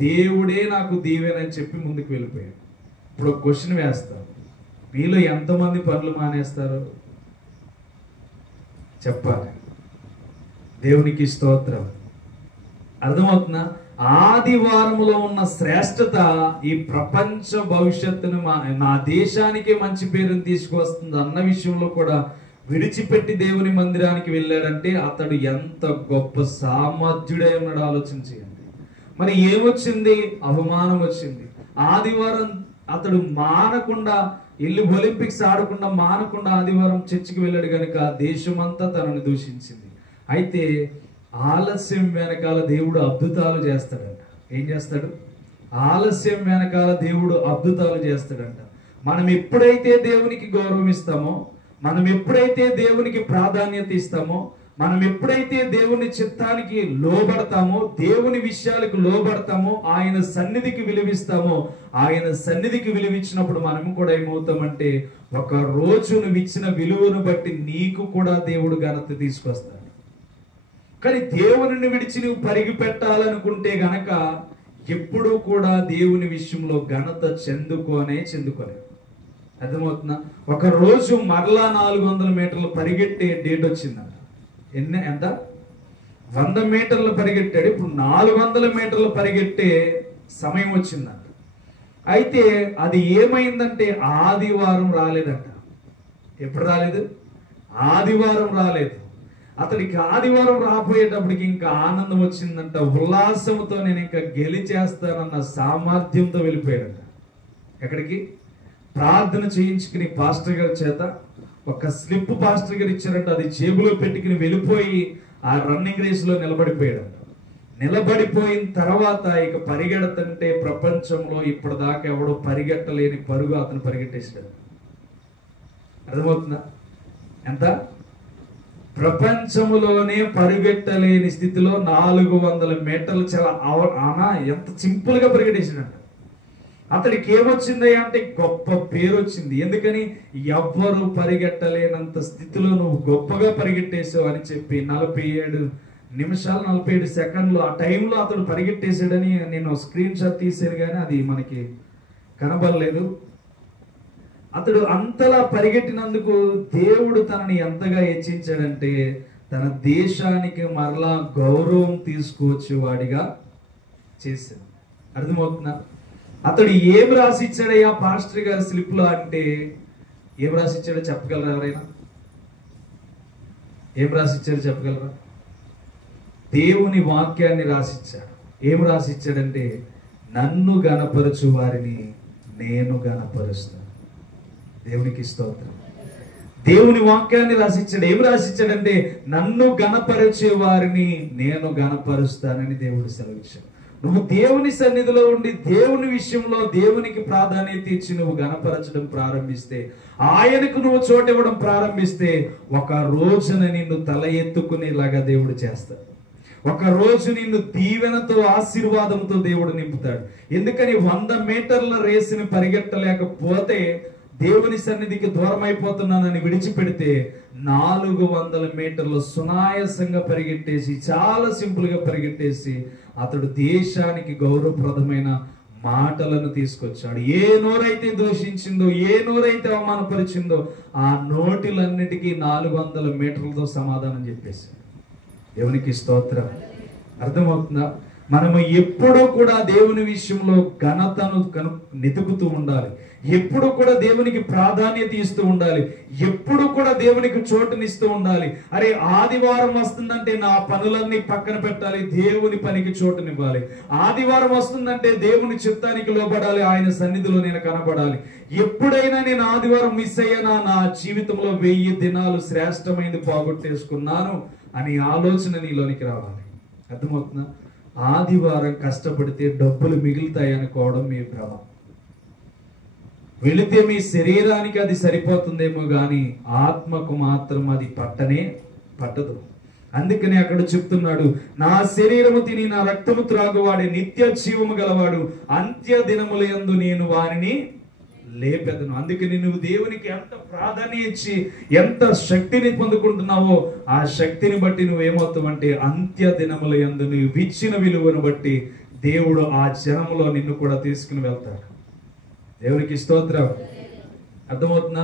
దేవుడే నాకు దీవెనని చెప్పి ముందుకు వెళ్ళిపోయాడు. ఇప్పుడు ఒక క్వశ్చన్ వేస్తారు, మీలో ఎంతమంది పనులు మానేస్తారు? చెప్పాలి. దేవునికి స్తోత్రం. అర్థమవుతుందా? ఆదివారంలో ఉన్న శ్రేష్టత ఈ ప్రపంచ భవిష్యత్తును నా దేశానికే మంచి పేరుని తీసుకువస్తుంది అన్న విషయంలో కూడా విడిచిపెట్టి దేవుని మందిరానికి వెళ్ళాడంటే అతడు ఎంత గొప్ప సామర్థ్యుడై ఉన్నాడు ఆలోచన చేయండి. మరి ఏమొచ్చింది? అవమానం వచ్చింది. ఆదివారం అతడు మానకుండా ఒలింపిక్స్ ఆడకుండా మానకుండా ఆదివారం చర్చికి వెళ్ళాడు కనుక దేశమంతా తనను దూషించింది. అయితే ఆలస్యం వెనకాల దేవుడు అద్భుతాలు చేస్తాడంట. ఏం చేస్తాడు? ఆలస్యం వెనకాల దేవుడు అద్భుతాలు చేస్తాడంట. మనం ఎప్పుడైతే దేవునికి గౌరవం ఇస్తామో, మనం ఎప్పుడైతే దేవునికి ప్రాధాన్యత ఇస్తామో, మనం ఎప్పుడైతే దేవుని చిత్తానికి లోబడతామో, దేవుని విషయాలకు లోబడతామో, ఆయన సన్నిధికి విలువిస్తామో, ఆయన సన్నిధికి విలువిచ్చినప్పుడు మనము కూడా ఏమవుతామంటే ఒక రోజు నువ్వు ఇచ్చిన విలువను బట్టి నీకు కూడా దేవుడు ఘనత తీసుకొస్తాడు. కానీ దేవుని విడిచి నువ్వు పరిగి పెట్టాలనుకుంటే గనక ఎప్పుడూ కూడా దేవుని విషయంలో ఘనత చెందుకోలేదు. అర్థమవుతుందా? ఒక రోజు మరలా 400 మీటర్లు పరిగెట్టే డేట్ వచ్చిందంట. ఎంత? 100 మీటర్లు పరిగెట్టాడు. ఇప్పుడు 400 మీటర్లు పరిగెట్టే సమయం వచ్చిందంట. అయితే అది ఏమైందంటే ఆదివారం రాలేదంట. ఎప్పుడు రాలేదు? ఆదివారం రాలేదు. అతడికి ఆదివారం రాబోయేటప్పటికి ఇంకా ఆనందం వచ్చిందంట. ఉల్లాసంతో నేను ఇంకా గెలిచేస్తానన్న సామర్థ్యంతో వెళ్ళిపోయాడంట. ఎక్కడికి? ప్రార్థన చేయించుకుని పాస్టర్ గారి చేత ఒక స్లిప్ పాస్టర్ గారు ఇచ్చారంట. అది జేబులో పెట్టుకుని వెళ్ళిపోయి ఆ రన్నింగ్ రేస్ లో నిలబడిపోయాడంట. నిలబడిపోయిన తర్వాత ఇక పరిగెడుతుంటే ప్రపంచంలో ఇప్పటిదాకా ఎవడో పరిగెట్టలేని పరుగు అతను పరిగెట్టేశాడు. అర్థమవుతుందా? ఎంత? ప్రపంచంలోనే పరిగెట్టలేని స్థితిలో 400 మీటర్లు చాలా ఎంత సింపుల్ గా పరిగెట్టేసాడంట. అతడికి ఏమొచ్చింది అంటే గొప్ప పేరు వచ్చింది. ఎందుకని? ఎవ్వరు పరిగెట్టలేనంత స్థితిలో నువ్వు గొప్పగా పరిగెట్టేసావు అని చెప్పి 47 నిమిషాలు 47 సెకండ్లు ఆ టైంలో అతడు పరిగెట్టేసాడని నేను స్క్రీన్ షాట్ తీసాను, కానీ అది మనకి కనబడలేదు. అతడు అంతలా పరిగెట్టినందుకు దేవుడు తనని ఎంతగా హెచ్చించాడంటే తన దేశానికి మరలా గౌరవం తీసుకువచ్చే వాడిగా చేశాడు. అర్థమవుతుందా? అతడు ఏం రాసిచ్చాడయ్యా పాస్టర్ గారి స్లిప్ లో అంటే ఏం రాసిచ్చాడో చెప్పగలరా? ఎవరైనా ఏం రాసిచ్చాడో చెప్పగలరా? దేవుని వాక్యాన్ని రాసిచ్చాడు. ఏం రాసిచ్చాడంటే నన్ను గణపరచు వారిని నేను గణపరుస్తాను. దేవునికి స్తోత్రం. దేవుని వాక్యాన్ని రాసిచ్చాడు. ఏం రాసిచ్చాడంటే నన్ను గణపరిచే వారిని నేను గణపరుస్తానని దేవుడు సెలవిచ్చాడు. నువ్వు దేవుని సన్నిధిలో ఉండి దేవుని విషయంలో దేవునికి ప్రాధాన్యత ఇచ్చి నువ్వు గణపరచడం ప్రారంభిస్తే, ఆయనకు నువ్వు చోటు ఇవ్వడం ప్రారంభిస్తే, ఒక రోజున నిన్ను తల ఎత్తుకునేలాగా దేవుడు చేస్తాడు. ఒక రోజు నిన్ను దీవెనతో ఆశీర్వాదంతో దేవుడు నింపుతాడు. ఎందుకని 100 మీటర్ల రేసుని పరిగెట్టలేకపోతే దేవుని సన్నిధికి దూరం అయిపోతున్నానని విడిచిపెడితే 400 మీటర్లు సునాయాసంగా పరిగెట్టేసి చాలా సింపుల్ గా పరిగెట్టేసి అతడు దేశానికి గౌరవప్రదమైన మాటలను తీసుకొచ్చాడు. ఏ నోరైతే దూషించిందో, ఏ నోరైతే అవమానపరిచిందో ఆ నోటిలన్నిటికీ 400 మీటర్లతో సమాధానం చెప్పేశాడు. దేవునికి స్తోత్రం. అర్థమవుతుందా? మనము ఎప్పుడూ కూడా దేవుని విషయంలో ఘనతను వెతుకుతూ ఉండాలి. ఎప్పుడు కూడా దేవునికి ప్రాధాన్యత ఇస్తూ ఉండాలి. ఎప్పుడు కూడా దేవునికి చోటునిస్తూ ఉండాలి. అరే ఆదివారం వస్తుందంటే నా పనులన్నీ పక్కన పెట్టాలి, దేవుని పనికి చోటునివ్వాలి. ఆదివారం వస్తుందంటే దేవుని చిత్తానికి లోబడాలి, ఆయన సన్నిధిలో నేను కనబడాలి. ఎప్పుడైనా నేను ఆదివారం మిస్ అయ్యానా, నా జీవితంలో 1000 దినాలు శ్రేష్టమైనది పోగొట్టేసుకున్నాను అని ఆలోచన నీలోనికి రావాలి. అర్థమవుతుందా? ఆదివారం కష్టపడితే డబ్బులు మిగులుతాయి అనుకోవడం మీ భ్రమ. వెళితే మీ శరీరానికి అది సరిపోతుందేమో గాని ఆత్మకు మాత్రం అది పట్టదు. అందుకని అక్కడ చెప్తున్నాడు, నా శరీరము తిని నా రక్తము త్రాగువాడే నిత్య జీవము గలవాడు, అంత్య దినముల యందు నేను వారిని లేపెదను. అందుకని నువ్వు దేవునికి ఎంత ప్రాధాన్యత ఇచ్చి ఎంత శక్తిని పొందుకుంటున్నావో ఆ శక్తిని బట్టి నువ్వేమవుతావంటే అంత్య దినముల యందు నువ్వు ఇచ్చిన విలువను బట్టి దేవుడు ఆ జనములో నిన్ను కూడా తీసుకుని వెళ్తాడు. దేవునికి స్తోత్రం. అర్థమవుతుందా?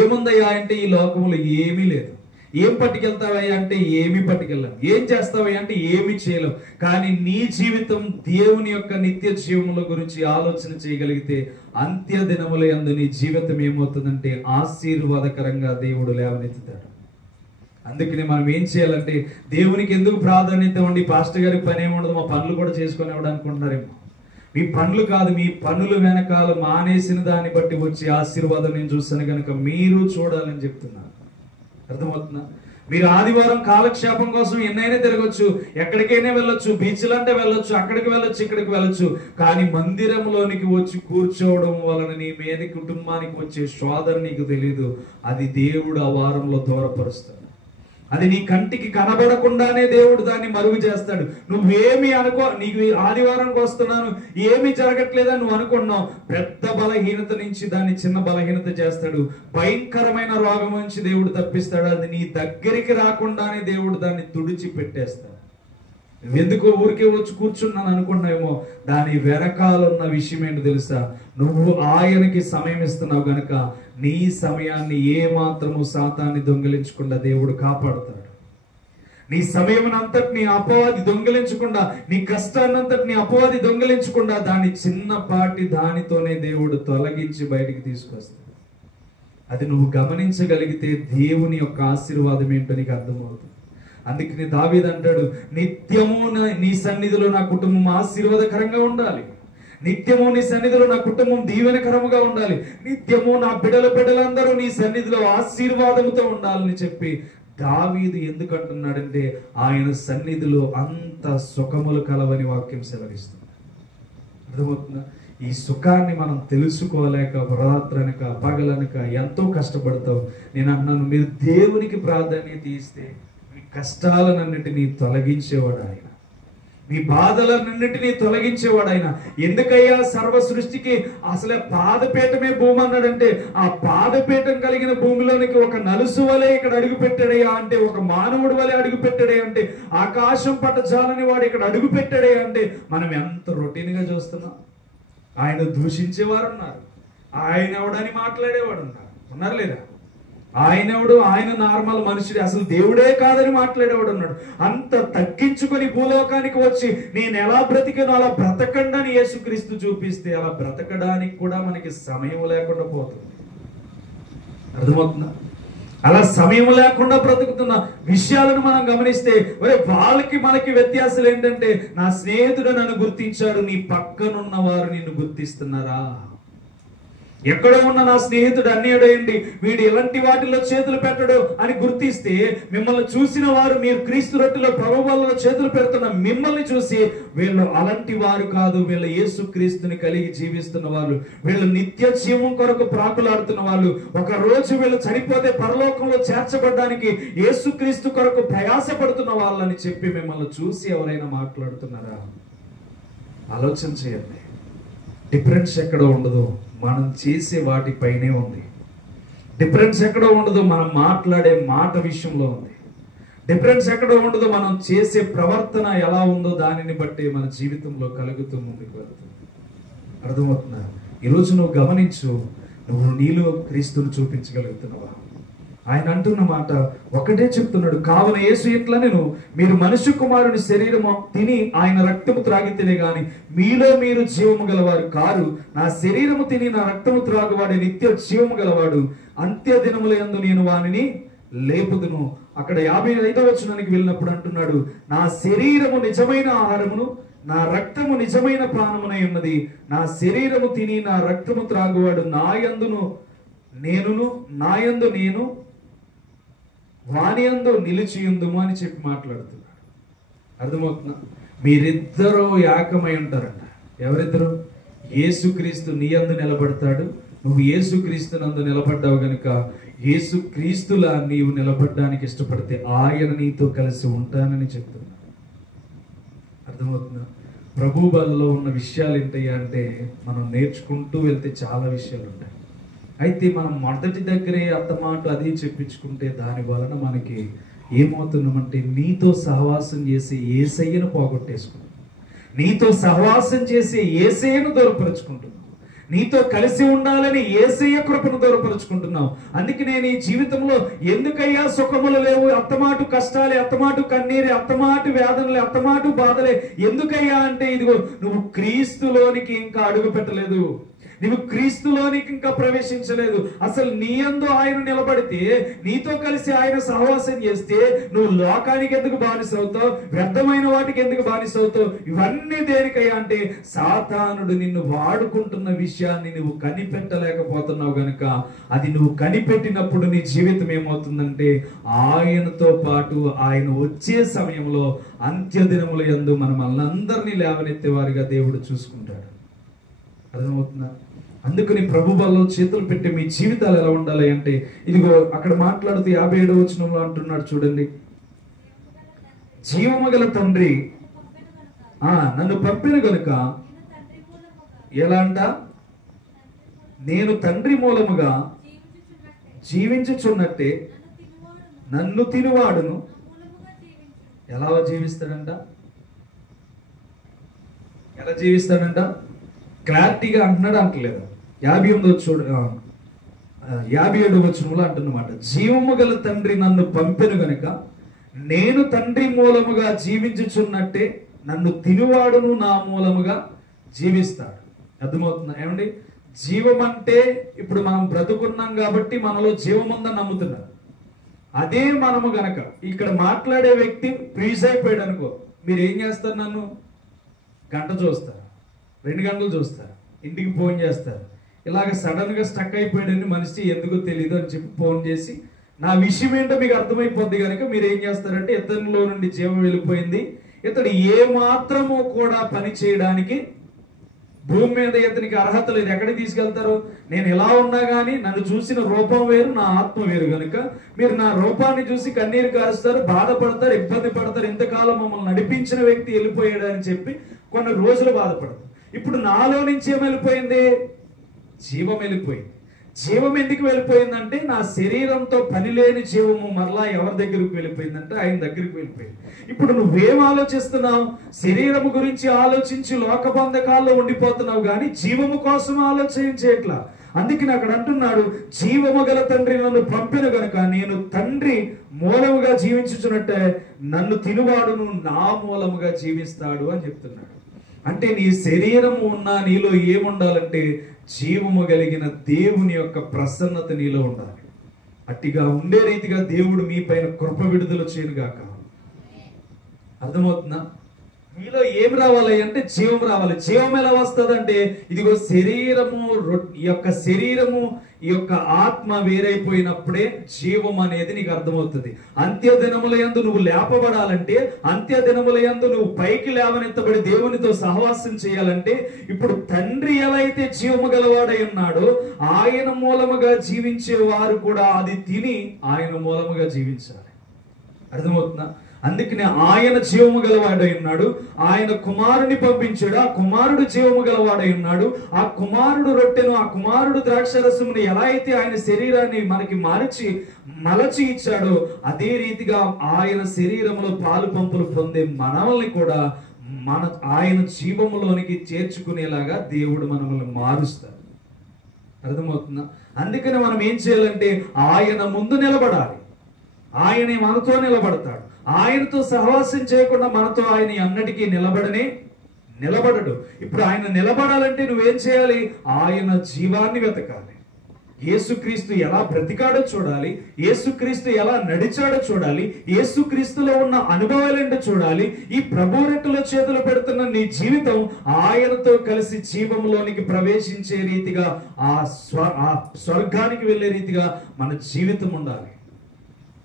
ఏముందయ్యా అంటే ఈ లోకంలో ఏమీ లేదు. ఏం పట్టుకెళ్తావయ్యా అంటే ఏమీ పట్టుకెళ్ళాం. ఏం చేస్తావయ్యా అంటే ఏమీ చేయలేం. కానీ నీ జీవితం దేవుని యొక్క నిత్య జీవముల గురించి ఆలోచన చేయగలిగితే అంత్య దినముల యందు నీ జీవితం ఏమవుతుందంటే ఆశీర్వాదకరంగా దేవుడు లేవనెత్తుతాడు. అందుకని మనం ఏం చేయాలంటే దేవునికి ఎందుకు ప్రాధాన్యత ఉండి పాస్టర్ గారికి పని ఏముండదు, మా పనులు కూడా చేసుకొని అనుకుంటున్నారేమో. మీ పనులు కాదు, మీ పనులు వెనకాల మానేసిన దాన్ని బట్టి వచ్చే ఆశీర్వాదం నేను చూస్తాను కనుక మీరు చూడాలని చెప్తున్నాను. అర్థమవుతుందా? మీరు ఆదివారం కాలక్షేపం కోసం ఎన్నైనా తిరగచ్చు, ఎక్కడికైనా వెళ్ళొచ్చు, బీచ్లు అంటే వెళ్ళొచ్చు, అక్కడికి వెళ్ళొచ్చు, ఇక్కడికి వెళ్ళొచ్చు. కానీ మందిరంలోనికి వచ్చి కూర్చోవడం వలన నీ మీద కుటుంబానికి వచ్చే శోధన నీకు తెలీదు. అది దేవుడు ఆ వారంలో దూరపరుస్తాడు. అది నీ కంటికి కనబడకుండానే దేవుడు దాన్ని మరుగు చేస్తాడు. నువ్వేమి అనుకో, నీకు ఆదివారంకి వస్తున్నాను ఏమి జరగట్లేదని నువ్వు అనుకున్నావు, పెద్ద బలహీనత నుంచి దాన్ని చిన్న బలహీనత చేస్తాడు. భయంకరమైన రోగం నుంచి దేవుడు తప్పిస్తాడు. అది నీ దగ్గరికి రాకుండానే దేవుడు దాన్ని తుడిచి పెట్టేస్తాడు. నువ్వెందుకో ఊరికే వచ్చి కూర్చున్నాను అనుకున్నావేమో, దాని వెనకాలన్న విషయం ఏంటో తెలుసా? నువ్వు ఆయనకి సమయం ఇస్తున్నావు గనక నీ సమయాన్ని ఏ మాత్రము సాతాన్ని దొంగిలించకుండా దేవుడు కాపాడుతాడు. నీ సమయం అంతటిని అపవాది దొంగిలించకుండా, నీ కష్టాన్నంతటిని అపవాది దొంగిలించకుండా దాని చిన్నపాటి దానితోనే దేవుడు తొలగించి బయటికి తీసుకొస్తాడు. అది నువ్వు గమనించగలిగితే దేవుని యొక్క ఆశీర్వాదం ఏంటో నీకు అర్థమవుతుంది. అందుకని దావీదు అంటాడు, నిత్యము నీ సన్నిధిలో నా కుటుంబం ఆశీర్వాదకరంగా ఉండాలి. నిత్యము నీ సన్నిధిలో నా కుటుంబం దీవెనకరముగా ఉండాలి. నిత్యము నా బిడ్డలందరూ నీ సన్నిధిలో ఆశీర్వాదముతో ఉండాలని చెప్పి దావీదు ఎందుకు అంటున్నాడంటే ఆయన సన్నిధిలో అంత సుఖములు కలవని వాక్యం సెలవిస్తుంది. అర్థమవుతుందా? ఈ సుఖాన్ని మనం తెలుసుకోలేక రాత్రనక పగలనక ఎంతో కష్టపడతాం. నేను అన్నాను, మీరు దేవునికి ప్రాధాన్యత ఇస్తే మీ కష్టాలన్నింటినీ తొలగించేవాడు ఆయన, మీ బాధలన్నింటినీ తొలగించేవాడు ఆయన. ఎందుకయ్యా సర్వ సృష్టికి అసలే పాదపీఠమే భూమి అన్నాడంటే, ఆ పాదపీఠం కలిగిన భూమిలోనికి ఒక నలుసు వలె ఇక్కడ అడుగు పెట్టాడయ్యా అంటే, ఒక మానవుడి వలె అడుగు పెట్టాడే అంటే, ఆకాశం పట్టజాలని వాడు ఇక్కడ అడుగు పెట్టాడే అంటే, మనం ఎంత రొటీన్ గా చూస్తున్నాం. ఆయన దూషించేవారు ఉన్నారు, ఆయన ఎవడని మాట్లాడేవాడు ఉన్నారు లేదా? ఆయన ఎవడు? ఆయన నార్మల్ మనుషుడే, అసలు దేవుడే కాదని మాట్లాడేవాడు ఉన్నాడు. అంత తగ్గించుకొని భూలోకానికి వచ్చి నేను ఎలా బ్రతికానో అలా బ్రతకండి అని యేసుక్రీస్తు చూపిస్తే, అలా బ్రతకడానికి కూడా మనకి సమయం లేకుండా పోతుంది. అర్థమవుతుందా? అలా సమయం లేకుండా బ్రతుకుతున్న విషయాలను మనం గమనిస్తే, వాళ్ళకి మనకి వ్యత్యాసాలు ఏంటంటే, నా స్నేహితుడు నన్ను గుర్తించాడు, నీ పక్కనున్న వారు నిన్ను గుర్తిస్తున్నారా? ఎక్కడో ఉన్న నా స్నేహితుడు అన్యుడేంటి, వీడు ఎలాంటి వాటిల్లో చేతులు పెట్టడు అని గుర్తిస్తే, మిమ్మల్ని చూసిన వారు, మీరు క్రీస్తు రొట్టెలో ప్రభువులో చేతులు పెడుతున్న మిమ్మల్ని చూసి, వీళ్ళు అలాంటి వారు కాదు, వీళ్ళు యేసు క్రీస్తుని కలిగి జీవిస్తున్న వాళ్ళు, వీళ్ళు నిత్య జీవం కొరకు ప్రాకులాడుతున్న వాళ్ళు, ఒక రోజు వీళ్ళు చనిపోతే పరలోకంలో చేర్చబడడానికి యేసు క్రీస్తు కొరకు ప్రయాసపడుతున్న వాళ్ళని చెప్పి మిమ్మల్ని చూసి ఎవరైనా మాట్లాడుతున్నారా? ఆలోచన చేయండి. డిఫరెన్స్ ఎక్కడ ఉండదు, మనం చేసే వాటిపైనే ఉంది. డిఫరెన్స్ ఎక్కడ ఉండదు, మనం మాట్లాడే మాట విషయంలో ఉంది. డిఫరెన్స్ ఎక్కడ ఉండదు, మనం చేసే ప్రవర్తన ఎలా ఉందో దానిని బట్టి మన జీవితంలో కలుగుతూ ముందుకు వెళ్తుంది. అర్థమవుతుందా? ఈరోజు నువ్వు గమనించు, నువ్వు నీలో క్రీస్తుని చూపించగలుగుతున్నావా? ఆయన అంటున్న మాట ఒకటే చెప్తున్నాడు, కావున యేసు ఎట్లా, నేను మీరు మనుష్య కుమారుని శరీరము తిని ఆయన రక్తము త్రాగితేనే గాని మీలో మీరు జీవము గలవారు కారు. నా శరీరము తిని నా రక్తము త్రాగువాడే నిత్య జీవము గలవాడు, అంత్య దినముల యందు నేను వానిని లేపుదును. అక్కడ 55వ వచనానికి వెళ్ళినప్పుడు అంటున్నాడు, నా శరీరము నిజమైన ఆహారమును, నా రక్తము నిజమైన ప్రాణమునై ఉన్నది. నా శరీరము తిని నా రక్తము త్రాగువాడు నాయందును నేనును, నాయందు నేను వానియందు నిలిచియుందుము అని చెప్పి మాట్లాడుతున్నాడు. అర్థమవుతుందా? మీరిద్దరూ ఏకమై ఉంటారంట. ఎవరిద్దరు? యేసుక్రీస్తు నీ యందు నిలబడతాడు, నువ్వు యేసుక్రీస్తు నందు నిలబడ్డావు గనుక యేసుక్రీస్తులా నీవు నిలబడ్డానికి ఇష్టపడితే ఆయన నీతో కలిసి ఉంటానని చెప్తున్నా. అర్థమవుతుందా? ప్రభు బలలో ఉన్న విషయాలు ఏంటయ్యా అంటే, మనం నేర్చుకుంటూ వెళ్తే చాలా విషయాలు ఉంటాయి. అయితే మనం మొదటి దగ్గరే అత్తమాట అది చెప్పించుకుంటే దాని వలన మనకి ఏమవుతున్నామంటే, నీతో సహవాసం చేసే యేసయ్యను పోగొట్టేసుకుంటాం, నీతో సహవాసం చేసే యేసయ్యను దూరపరుచుకుంటున్నాం, నీతో కలిసి ఉండాలని యేసయ్య కృపను దూరపరుచుకుంటున్నాం. అందుకే నేను ఈ జీవితంలో ఎందుకయ్యా సుఖములు లేవు, అత్తమాటు కష్టాలే, అత్తమాటు కన్నీరే, అత్తమాటు వేదనలే, అత్తమాటు బాధలే ఎందుకయ్యా అంటే, ఇదిగో నువ్వు క్రీస్తులోనికి ఇంకా అడుగు పెట్టలేదు, నువ్వు క్రీస్తులోనికి ఇంకా ప్రవేశించలేదు. అసలు నీ యందు ఆయన నిలబడితే, నీతో కలిసి ఆయన సహవాసం చేస్తే నువ్వు లోకానికి ఎందుకు బానిసవుతావు, వ్యర్థమైన వాటికి ఎందుకు బానిసవుతావు? ఇవన్నీ దేనికయ్యా అంటే, సాతానుడు నిన్ను వాడుకుంటున్న విషయాన్ని నువ్వు కనిపెట్టలేకపోతున్నావు గనుక, అది నువ్వు కనిపెట్టినప్పుడు నీ జీవితం ఏమవుతుందంటే, ఆయనతో పాటు ఆయన వచ్చే సమయంలో అంత్యదినముల యందు మనల్ని అందరినీ లేవనెత్తే వారిగా దేవుడు చూసుకుంటాడు. అర్థమవుతుందా? అందుకని ప్రభు బలలో చేతులు పెట్టి మీ జీవితాలు ఎలా ఉండాలి అంటే, ఇదిగో అక్కడ మాట్లాడుతూ 57వ వచనంలో అంటున్నాడు చూడండి, జీవము గల తండ్రి నన్ను పంపిన గనుక ఎలా అంట, నేను తండ్రి మూలముగా జీవించుచున్నట్టే నన్ను తినువాడును ఎలా జీవిస్తాడంట, ఎలా జీవిస్తాడంట? క్లారిటీగా అంటున్నాడు అంటలేదు. 57వ వచనంలో అంటున్నమాట, జీవము గల తండ్రి నన్ను పంపెను గనుక నేను తండ్రి మూలముగా జీవించుచున్నట్టే నన్ను తినువాడును నా మూలముగా జీవిస్తాడు. అర్థమవుతుందా? ఏమండి, జీవం అంటే ఇప్పుడు మనం బ్రతుకున్నాం కాబట్టి మనలో జీవం ఉందని నమ్ముతున్నారు. అదే మనము గనక ఇక్కడ మాట్లాడే వ్యక్తి ఫ్రీజ్ అయిపోయాడు అనుకో, మీరు ఏం చేస్తారు? నన్ను గంట చూస్తారు, 2 గంటలు చూస్తారు, ఇంటికి ఫోన్ చేస్తారు. ఇలాగ సడన్గా స్టక్ అయిపోయాడని మనిషి ఎందుకో తెలియదు అని చెప్పి ఫోన్ చేసి నా విషయం ఏంటో మీకు అర్థమైపోద్ది కనుక మీరు ఏం చేస్తారంటే, ఇతనిలో నుండి జీవం వెళ్ళిపోయింది, ఇతడు ఏ మాత్రము కూడా పని చేయడానికి భూమి మీద ఇతనికి అర్హత లేదు. ఎక్కడికి తీసుకెళ్తారు? నేను ఎలా ఉన్నా గానీ నన్ను చూసిన రూపం వేరు, నా ఆత్మ వేరు కనుక మీరు నా రూపాన్ని చూసి కన్నీరు కారుస్తారు, బాధపడతారు, ఇబ్బంది పడతారు. ఇంతకాలం మమ్మల్ని నడిపించిన వ్యక్తి వెళ్ళిపోయాడు అని చెప్పి కొన్ని రోజులు బాధపడతారు. ఇప్పుడు నాలో నుంచి ఏం వెళ్ళిపోయింది? జీవం వెళ్ళిపోయింది. జీవం ఎందుకు వెళ్ళిపోయిందంటే, నా శరీరంతో పని లేని జీవము మరలా ఎవరి దగ్గరికి వెళ్ళిపోయిందంటే ఆయన దగ్గరికి వెళ్ళిపోయింది. ఇప్పుడు నువ్వేం ఆలోచిస్తున్నావు? శరీరము గురించి ఆలోచించి లోకబంధకాల్లో ఉండిపోతున్నావు కానీ జీవము కోసం ఆలోచన చేయట్లా. అందుకని అక్కడ అంటున్నాడు, జీవము గల తండ్రి నన్ను పంపిన గనుక నేను తండ్రి మూలముగా జీవించుచున్నట్టే నన్ను తినువాడును నా మూలముగా జీవిస్తాడు అని చెప్తున్నాడు. అంటే నీ శరీరము ఉన్నా నీలో ఏముండాలంటే జీవము కలిగిన దేవుని యొక్క ప్రసన్నత నీలో ఉండాలి. అట్టిగా ఉండే రీతిగా దేవుడు మీ పైన కృప విడుదల చేయనుగాక. అర్థమవుతుందా? మీలో ఏం రావాలి అంటే జీవం రావాలి. జీవం ఎలా వస్తుంది అంటే, ఇదిగో శరీరము, ఈ యొక్క శరీరము, ఈ యొక్క ఆత్మ వేరైపోయినప్పుడే జీవం అనేది నీకు అర్థమవుతుంది. అంత్య దినముల యందు నువ్వు లేపబడాలంటే, అంత్య దినముల యందు నువ్వు పైకి లేవనెత్తబడి దేవునితో సహవాసం చేయాలంటే, ఇప్పుడు తండ్రి ఎలా అయితే జీవము గలవాడై ఉన్నాడో ఆయన మూలముగా జీవించే వారు కూడా అది తిని ఆయన మూలముగా జీవించాలి. అర్థమవుతుందా? అందుకనే ఆయన జీవము గలవాడై ఉన్నాడు, ఆయన కుమారుని పంపించాడు, ఆ కుమారుడు జీవము గలవాడై ఉన్నాడు. ఆ కుమారుడు రొట్టెను, ఆ కుమారుడు ద్రాక్షరసమును ఎలా అయితే ఆయన శరీరాన్ని మనకి మలచి ఇచ్చాడో అదే రీతిగా ఆయన శరీరంలో పాలు పంపులు పొందే మనల్ని కూడా ఆయన జీవములోనికి చేర్చుకునేలాగా దేవుడు మనల్ని మారుస్తాడు. అర్థమవుతుందా? అందుకని మనం ఏం చేయాలంటే ఆయన ముందు నిలబడాలి. ఆయనే మనతో నిలబడతాడు. ఆయనతో సహవాసం చేయకుండా మనతో ఆయన అన్నటికీ నిలబడడు. ఇప్పుడు ఆయన నిలబడాలంటే నువ్వేం చేయాలి? ఆయన జీవాన్ని వెతకాలి. యేసుక్రీస్తు ఎలా బ్రతికాడో చూడాలి, యేసుక్రీస్తు ఎలా నడిచాడో చూడాలి, యేసుక్రీస్తులో ఉన్న అనుభవాలేంటో చూడాలి. ఈ ప్రభు రెక్కల చేతులు పెడుతున్న నీ జీవితం ఆయనతో కలిసి జీవంలోనికి ప్రవేశించే రీతిగా, ఆ స్వర్గానికి వెళ్ళే రీతిగా మన జీవితం ఉండాలి.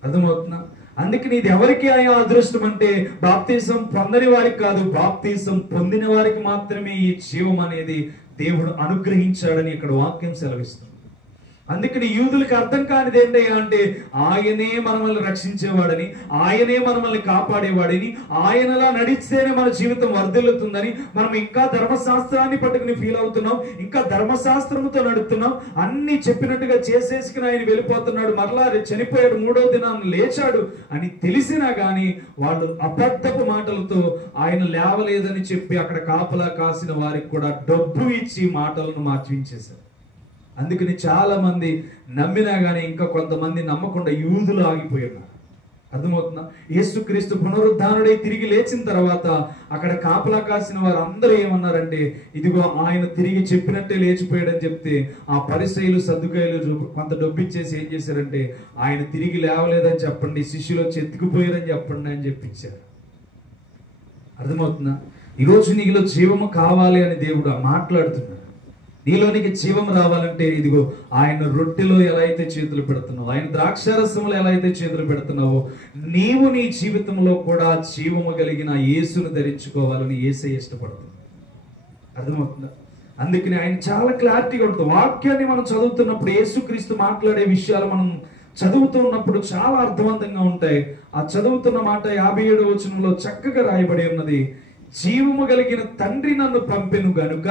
అర్థమవుతుందా? అందుకని ఇది ఎవరికి ఆయన అదృష్టం అంటే, బాప్తీసం పొందని వారికి కాదు, బాప్తీసం పొందిన వారికి మాత్రమే ఈ జీవం అనేది దేవుడు అనుగ్రహించాడని ఇక్కడ వాక్యం సెలవిస్తుంది. అందుకని యూదులకు అర్థం కానిది ఏంటయ్యా అంటే, ఆయనే మనల్ని రక్షించేవాడని, ఆయనే మనల్ని కాపాడేవాడని, ఆయనలా నడిస్తేనే మన జీవితం వర్ధిల్లుతుందని, మనం ఇంకా ధర్మశాస్త్రాన్ని పట్టుకుని ఫీల్ అవుతున్నాం, ఇంకా ధర్మశాస్త్రంతో నడుస్తున్నాం, అన్ని చెప్పినట్టుగా చేసేసుకుని ఆయన వెళ్ళిపోతున్నాడు, మరలా చనిపోయాడు, 3వ దినాన్ని లేచాడు అని తెలిసినా గాని వాళ్ళు అబద్ధపు మాటలతో ఆయన లేవలేదని చెప్పి అక్కడ కాపలా కాసిన వారికి కూడా డబ్బు ఇచ్చి మాటలను మార్చించేశారు. అందుకని చాలా మంది నమ్మినా గానీ ఇంకా కొంతమంది నమ్మకుండా యూదులు ఆగిపోయినారు. అర్థమవుతుందా? యేసుక్రీస్తు పునరుద్ధానుడై తిరిగి లేచిన తర్వాత అక్కడ కాపలా కాసిన వారు అందరూ ఏమన్నారంటే, ఇదిగో ఆయన తిరిగి చెప్పినట్టే లేచిపోయాడని చెప్తే ఆ పరిసయ్యులు సద్దుకాయలు కొంత డబ్బు ఇచ్చేసి ఏం చేశారంటే, ఆయన తిరిగి లేవలేదని చెప్పండి, శిష్యులు వచ్చి ఎత్తుకుపోయారని చెప్పండి అని చెప్పించారు. అర్థమవుతుందా? ఈరోజు నీలో జీవము కావాలి అని దేవుడు మాట్లాడుతున్నాడు. నీలోనికి జీవం రావాలంటే ఇదిగో ఆయన రొట్టెలో ఎలా అయితే చేతులు పెడుతున్నావో, ఆయన ద్రాక్షారసంలో ఎలా అయితే చేతులు పెడుతున్నావో, నీవు నీ జీవితంలో కూడా జీవము కలిగిన యేసును ధరించుకోవాలని యేసయ్య ఇష్టపడుతుంది. అర్థమవుతుందా? అందుకని ఆయన చాలా క్లారిటీగా ఉంటుంది. వాక్యాన్ని మనం చదువుతున్నప్పుడు, యేసుక్రీస్తు మాట్లాడే విషయాలు మనం చదువుతూ ఉన్నప్పుడు చాలా అర్థవంతంగా ఉంటాయి. ఆ చదువుతున్న మాట 57వ వచనంలో చక్కగా రాయబడి ఉన్నది, జీవము కలిగిన తండ్రి నన్ను పంపెను గనుక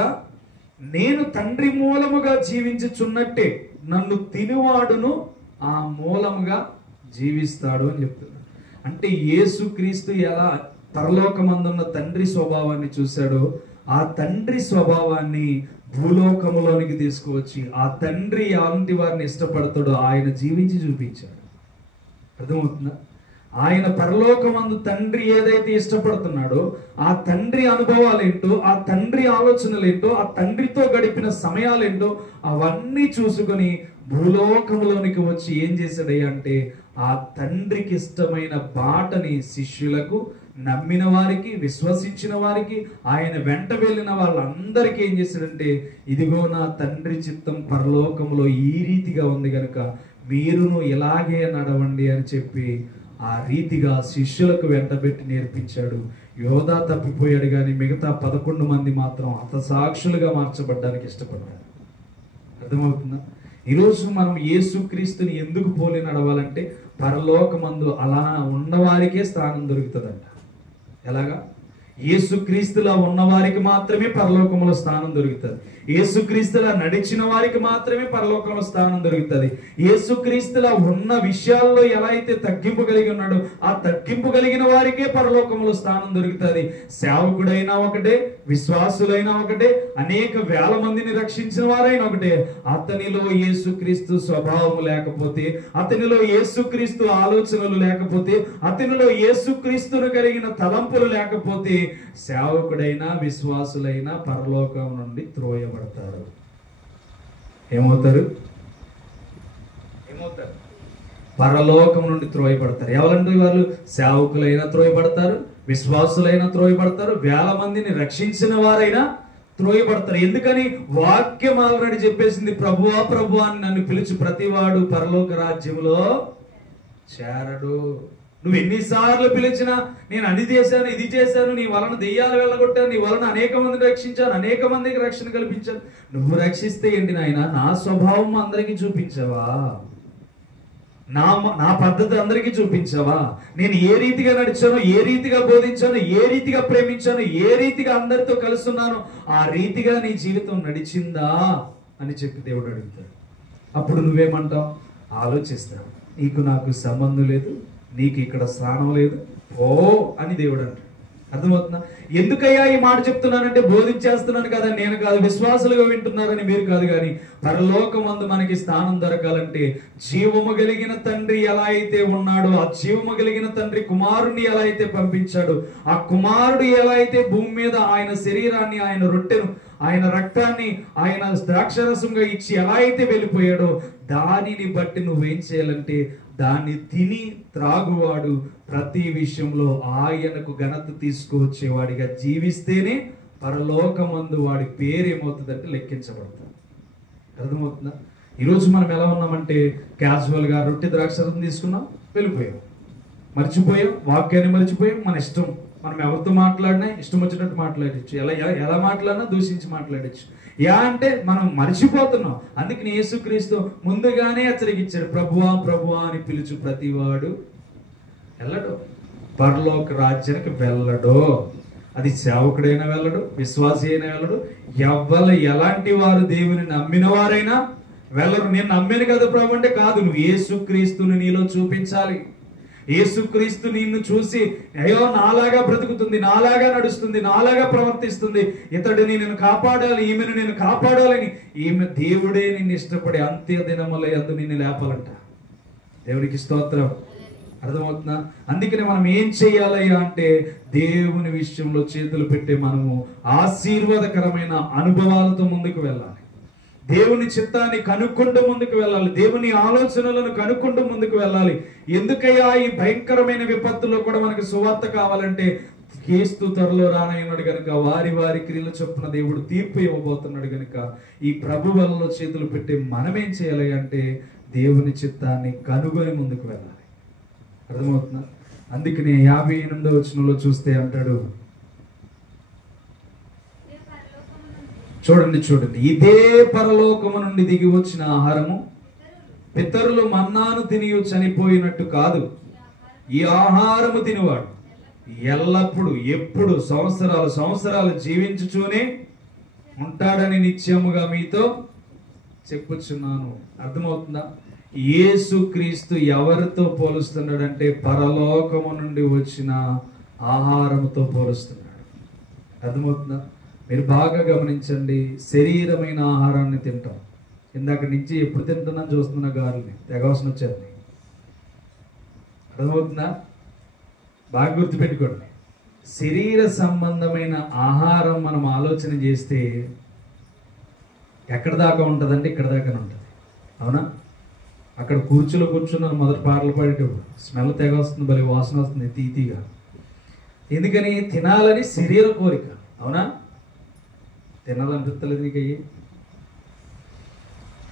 నేను తండ్రి మూలముగా జీవించుచున్నట్టే నన్ను తినువాడును ఆ మూలముగా జీవిస్తాడు అని చెప్తున్నాడు. అంటే యేసుక్రీస్తు ఎలా పరలోకమందున్న తండ్రి స్వభావాన్ని చూశాడో, ఆ తండ్రి స్వభావాన్ని భూలోకములోనికి తీసుకువచ్చి ఆ తండ్రి ఎలాంటి వారిని ఇష్టపడతాడో ఆయన జీవించి చూపించాడు. అర్థమవుతుందా? ఆయన పరలోకమందు తండ్రి ఏదైతే ఇష్టపడుతున్నాడో ఆ తండ్రి అనుభవాలేంటో, ఆ తండ్రి ఆలోచనలేంటో, ఆ తండ్రితో గడిపిన సమయాలేంటో అవన్నీ చూసుకొని భూలోకంలోనికి వచ్చి ఏం చేశాడయ్యా అంటే, ఆ తండ్రికి ఇష్టమైన బాటని శిష్యులకు, నమ్మిన వారికి, విశ్వసించిన వారికి, ఆయన వెంట వెళ్ళిన వాళ్ళందరికీ ఏం చేశాడంటే, ఇదిగో నా తండ్రి చిత్తం పరలోకంలో ఈ రీతిగా ఉంది కనుక మీరును ఇలాగే నడవండి అని చెప్పి ఆ రీతిగా శిష్యులకు వెంటబెట్టి నేర్పించాడు. యోధా తప్పిపోయాడు, కానీ మిగతా 11 మంది మాత్రం హతసాక్షులుగా మార్చబడ్డానికి ఇష్టపడ్డారు. అర్థమవుతుందా? ఈరోజు మనం యేసుక్రీస్తుని ఎందుకు పోలి నడవాలంటే పరలోకమందు అలా ఉన్నవారికే స్థానం దొరుకుతుందంట. ఎలాగా? యేసుక్రీస్తులా ఉన్నవారికి మాత్రమే పరలోకంలో స్థానం దొరుకుతుంది. యేసుక్రీస్తులా నడిచిన వారికి మాత్రమే పరలోకంలో స్థానం దొరుకుతుంది. యేసుక్రీస్తులా ఉన్న విషయాల్లో ఎలా అయితే తగ్గింపు కలిగి ఉన్నాడో ఆ తగ్గింపు కలిగిన వారికే పరలోకంలో స్థానం దొరుకుతుంది. సేవకుడైనా ఒకటే, విశ్వాసులైనా ఒకటే, అనేక వేల మందిని రక్షించిన వారైనా ఒకటే. అతనిలో యేసుక్రీస్తు స్వభావం లేకపోతే, అతనిలో యేసుక్రీస్తు ఆలోచనలు లేకపోతే, అతనిలో యేసుక్రీస్తును కలిగిన తలంపులు లేకపోతే సేవకుడైనా విశ్వాసులైనా పరలోకం నుండి త్రోయబడతారు. ఏమవుతారు? పరలోకం నుండి త్రోయబడతారు. ఎవరంటే వాళ్ళు? సేవకులైనా త్రోయబడతారు, విశ్వాసులైనా త్రోయబడతారు, వేల మందిని రక్షించిన వారైనా త్రోయబడతారు. ఎందుకని? వాక్యం ఆల్రెడీ చెప్పేసింది, ప్రభువా ప్రభువా అని నన్ను పిలిచి ప్రతివాడు పరలోక రాజ్యంలో చేరడు. నువ్వు ఎన్నిసార్లు పిలిచినా నేను అది చేశాను, ఇది చేశాను, నీ వలన దెయ్యాలు వెళ్ళగొట్టాను, నీ వలన అనేక మందిని రక్షించాను, అనేక మందికి రక్షణ కల్పించాను. నువ్వు రక్షిస్తే ఏంటి నాయన? నా స్వభావం అందరికీ చూపించావా? నా పద్ధతి అందరికీ చూపించావా? నేను ఏ రీతిగా నడిచాను, ఏ రీతిగా బోధించాను, ఏ రీతిగా ప్రేమించాను, ఏ రీతిగా అందరితో కలుస్తున్నాను, ఆ రీతిగా నీ జీవితం నడిచిందా అని చెప్పి దేవుడు అడుగుతాడు. అప్పుడు నువ్వేమంటావు? ఆలోచిస్తావు, నీకు నాకు సంబంధం లేదు, నీకు ఇక్కడ స్థానం లేదు, ఓ అని దేవుడు అంటాడు. అర్థమవుతుందా? ఎందుకయ్యా ఈ మాట చెప్తున్నానంటే బోధించేస్తున్నాను కదా, నేను కాదు, విశ్వాసులుగా వింటున్నారని మీరు కాదు. కానీ పరలోకమందు మనకి స్థానం దొరకాలంటే జీవము కలిగిన తండ్రి ఎలా అయితే ఉన్నాడో, ఆ జీవము కలిగిన తండ్రి కుమారుణ్ణి ఎలా అయితే పంపించాడో, ఆ కుమారుడు ఎలా అయితే భూమి మీద ఆయన శరీరాన్ని, ఆయన రొట్టెను, ఆయన రక్తాన్ని ఆయన ద్రాక్షరసంగా ఇచ్చి ఎలా అయితే వెళ్ళిపోయాడో, దానిని బట్టి నువ్వేం చేయాలంటే దాన్ని తిని త్రాగువాడు ప్రతి విషయంలో ఆయనకు ఘనత తీసుకువచ్చేవాడిగా జీవిస్తేనే పరలోకమందు వాడి పేరు ఏమవుతుందంటే లెక్కించబడతాడు. అర్థమవుతుందా? ఈరోజు మనం ఎలా ఉన్నామంటే క్యాజువల్గా రొట్టె ద్రాక్షరసం తీసుకున్నాం, వెళ్ళిపోయాం, మర్చిపోయాం, వాక్యాన్ని మర్చిపోయాం, మన ఇష్టం, మనం ఎవరితో మాట్లాడినా ఇష్టం వచ్చినట్టు మాట్లాడచ్చు, ఎలా మాట్లాడినా దూషించి మాట్లాడచ్చు. అంటే మనం మర్చిపోతున్నాం. అందుకని యేసుక్రీస్తు ముందుగానే హెచ్చరికిచ్చాడు, ప్రభువా ప్రభువా అని పిలుచు ప్రతివాడు వెళ్ళడు, పరలోక రాజ్యానికి వెళ్ళడు. అది సేవకుడైనా వెళ్ళడు, విశ్వాసి అయినా వెళ్ళడు, ఎలాంటి వారు దేవుని నమ్మిన వారైనా వెళ్ళరు. నేను నమ్మాను కదా ప్రభు అంటే కాదు, నువ్వు యేసుక్రీస్తుని నీలో చూపించాలి. యేసుక్రీస్తు నిన్ను చూసి అయ్యో నాలాగా బ్రతుకుతుంది, నాలాగా నడుస్తుంది, నాలాగా ప్రవర్తిస్తుంది, ఇతడిని నేను కాపాడాలి, ఈమెను నేను కాపాడాలని ఈమె దేవుడే నిన్ను ఇష్టపడి అంత్య దినముల యందు నిన్ను లేపాలంట. దేవునికి స్తోత్రం. అర్థమవుతుందా? అందుకనే మనం ఏం చెయ్యాలయ్యా అంటే దేవుని విషయంలో చేతులు పెట్టి మనము ఆశీర్వాదకరమైన అనుభవాలతో ముందుకు వెళ్ళాలి. దేవుని చిత్తాన్ని కనుక్కుంటూ ముందుకు వెళ్ళాలి, దేవుని ఆలోచనలను కనుక్కుంటూ ముందుకు వెళ్ళాలి. ఎందుకయ్యా ఈ భయంకరమైన విపత్తులో కూడా మనకు సువార్త కావాలంటే క్రీస్తు త్వరలో రానయ్యున్నాడు కనుక వారి వారి క్రియల చొప్పున దేవుడు తీర్పు ఇవ్వబోతున్నాడు కనుక ఈ ప్రభు వలలో చేతులు పెట్టి మనమేం చేయాలి అంటే దేవుని చిత్తాన్ని కనుగొని ముందుకు వెళ్ళాలి. అర్థమవుతుందా? అందుకనే 58వ వచనంలో చూస్తే అంటాడు, చూడండి, ఇదే పరలోకము నుండి దిగి వచ్చిన ఆహారము పితరులు మన్నాను తిని చనిపోయినట్టు కాదు, ఈ ఆహారము తినివాడు ఎల్లప్పుడు ఎప్పుడు సంవత్సరాలు జీవించుచూనే ఉంటాడని నిత్యముగా మీతో చెప్పుచున్నాను. అర్థమవుతుందా? యేసుక్రీస్తు ఎవరితో పోలుస్తున్నాడంటే పరలోకము నుండి వచ్చిన ఆహారముతో పోలుస్తున్నాడు. అర్థమవుతుందా? మీరు బాగా గమనించండి, శరీరమైన ఆహారాన్ని తింటాం. ఇందాక నుంచి ఎప్పుడు తింటున్నాను చూస్తున్నా, గాలిని తెగవసన వచ్చేది. అర్థమవుతుందా? బాగా గుర్తుపెట్టుకోండి, శరీర సంబంధమైన ఆహారం మనం ఆలోచన చేస్తే ఎక్కడ దాకా ఉంటుందంటే ఇక్కడ దాకానే ఉంటుంది. అవునా? అక్కడ కూర్చున్నాను మొదటి పాటలు పాడేటప్పుడు స్మెల్ తెగ వస్తుంది, భలే వాసన వస్తుంది తీతీగా. ఎందుకని? తినాలని శరీర కోరిక. అవునా? తినాలనిపిస్తలేదు నీకు? అయ్యి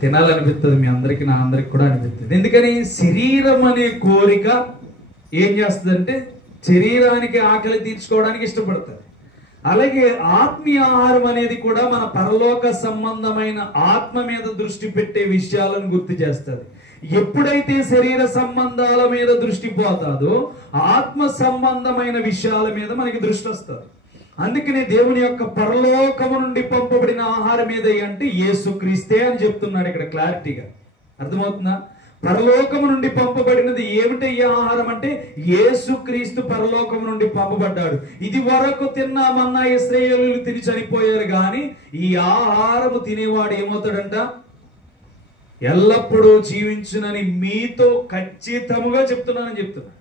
తినాలనిపిస్తుంది. మీ అందరికి, నా అందరికి కూడా అనిపిస్తుంది. ఎందుకని? శరీరం అనే కోరిక ఏం చేస్తుందంటే శరీరానికి ఆకలి తీర్చుకోవడానికి ఇష్టపడుతుంది. అలాగే ఆత్మీయ ఆహారం అనేది కూడా మన పరలోక సంబంధమైన ఆత్మ మీద దృష్టి పెట్టే విషయాలను గుర్తు చేస్తుంది. ఎప్పుడైతే శరీర సంబంధాల మీద దృష్టి పోతాదో ఆత్మ సంబంధమైన విషయాల మీద మనకి దృష్టి వస్తుంది. అందుకని దేవుని యొక్క పరలోకము నుండి పంపబడిన ఆహారం ఏదై అంటే యేసుక్రీస్తే అని చెప్తున్నాడు ఇక్కడ క్లారిటీగా. అర్థమవుతుందా? పరలోకము నుండి పంపబడినది ఏమిటి ఈ ఆహారం అంటే యేసుక్రీస్తు పరలోకము నుండి పంపబడ్డాడు. ఇది వరకు తిన్నామన్నా ఇశ్రాయేలీయులు తిని చనిపోయారు, కానీ ఈ ఆహారము తినేవాడు ఏమవుతాడంట? ఎల్లప్పుడూ జీవించునని మీతో ఖచ్చితంగా చెప్తున్నానని చెప్తున్నాను.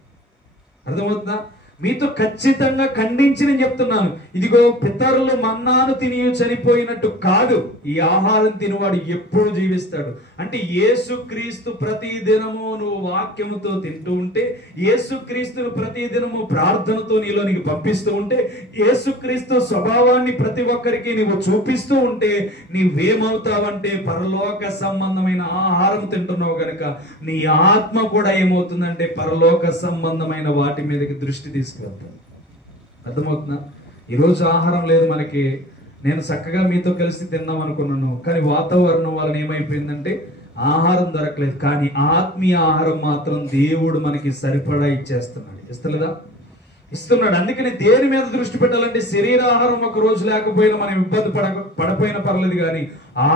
అర్థమవుతుందా? మీతో ఖచ్చితంగా ఖండించి నేను చెప్తున్నాను. ఇదిగో పితరులు మన్నాను తిని చనిపోయినట్టు కాదు, ఈ ఆహారం తినవాడు ఎప్పుడు జీవిస్తాడు. అంటే యేసుక్రీస్తు ప్రతి దినము నువ్వు వాక్యముతో తింటూ ఉంటే, యేసుక్రీస్తును ప్రతి దినము ప్రార్థనతో నీలోనికి పంపిస్తూ ఉంటే, యేసుక్రీస్తు స్వభావాన్ని ప్రతి ఒక్కరికి నువ్వు చూపిస్తూ ఉంటే నీవేమవుతావంటే పరలోక సంబంధమైన ఆహారం తింటున్నావు కనుక నీ ఆత్మ కూడా ఏమవుతుందంటే పరలోక సంబంధమైన వాటి మీదకి దృష్టి తీసుకెళ్తాను. అర్థమవుతుందా? ఈరోజు ఆహారం లేదు మనకి. నేను చక్కగా మీతో కలిసి తిన్నాం అనుకున్నాను, కానీ వాతావరణం వలన ఏమైపోయిందంటే ఆహారం దొరకలేదు. కానీ ఆత్మీయ ఆహారం మాత్రం దేవుడు మనకి సరిపడా ఇచ్చేస్తున్నాడు. ఇస్తలేదా? ఇస్తున్నాడు. అందుకని దేని మీద దృష్టి పెట్టాలంటే శరీర ఆహారం ఒక రోజు లేకపోయినా మనం ఇబ్బంది పడపోయినా పర్లేదు, కానీ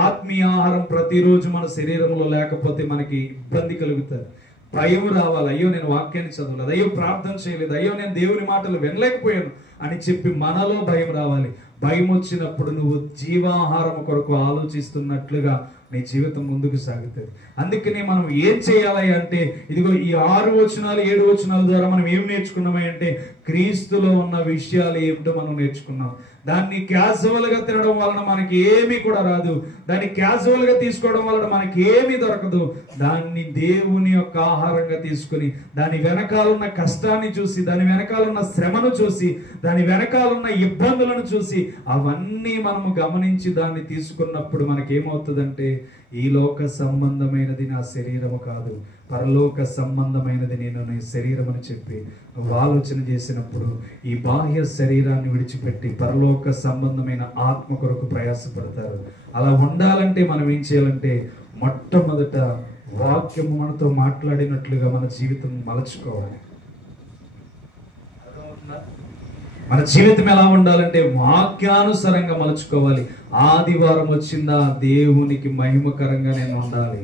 ఆత్మీయ ఆహారం ప్రతిరోజు మన శరీరంలో లేకపోతే మనకి ఇబ్బంది కలుగుతుంది. భయం రావాలి. అయ్యో నేను వాక్యాన్ని చదవలేదు, అయ్యో ప్రార్థన చేయలేదు, అయ్యో నేను దేవుని మాటలు వినలేకపోయాను అని చెప్పి మనలో భయం రావాలి. భయం వచ్చినప్పుడు నువ్వు జీవాహారం కొరకు ఆలోచిస్తున్నట్లుగా నీ జీవితం ముందుకు సాగుతుంది. అందుకని మనం ఏం చేయాలి అంటే ఇదిగో ఈ 6 వచనాలు 7 వచనాల ద్వారా మనం ఏం నేర్చుకున్నామా అంటే క్రీస్తులో ఉన్న విషయాలు ఏమిటో మనం నేర్చుకున్నాం. దాన్ని క్యాజువల్ గా తినడం వలన మనకి ఏమీ కూడా రాదు, దాన్ని క్యాజువల్ గా తీసుకోవడం వలన మనకి ఏమీ దొరకదు. దాన్ని దేవుని యొక్క ఆహారంగా తీసుకుని దాని వెనకాలన్న కష్టాన్ని చూసి, దాని వెనకాలన్న శ్రమను చూసి, దాని వెనకాలన్న ఇబ్బందులను చూసి అవన్నీ మనము గమనించి దాన్ని తీసుకున్నప్పుడు మనకేమవుతుందంటే ఈ లోక సంబంధమైనది నా శరీరము కాదు, పరలోక సంబంధమైనది నేను నీ శరీరం అని చెప్పి నువ్వు ఆలోచన చేసినప్పుడు ఈ బాహ్య శరీరాన్ని విడిచిపెట్టి పరలోక సంబంధమైన ఆత్మ కొరకు ప్రయాసపడతారు. అలా ఉండాలంటే మనం ఏం చేయాలంటే మొట్టమొదట వాక్యము మనతో మాట్లాడినట్లుగా మన జీవితం మలచుకోవాలి. మన జీవితం ఎలా ఉండాలంటే వాక్యానుసారంగా మలుచుకోవాలి. ఆదివారం వచ్చిందా దేవునికి మహిమకరంగా నేను ఉండాలి.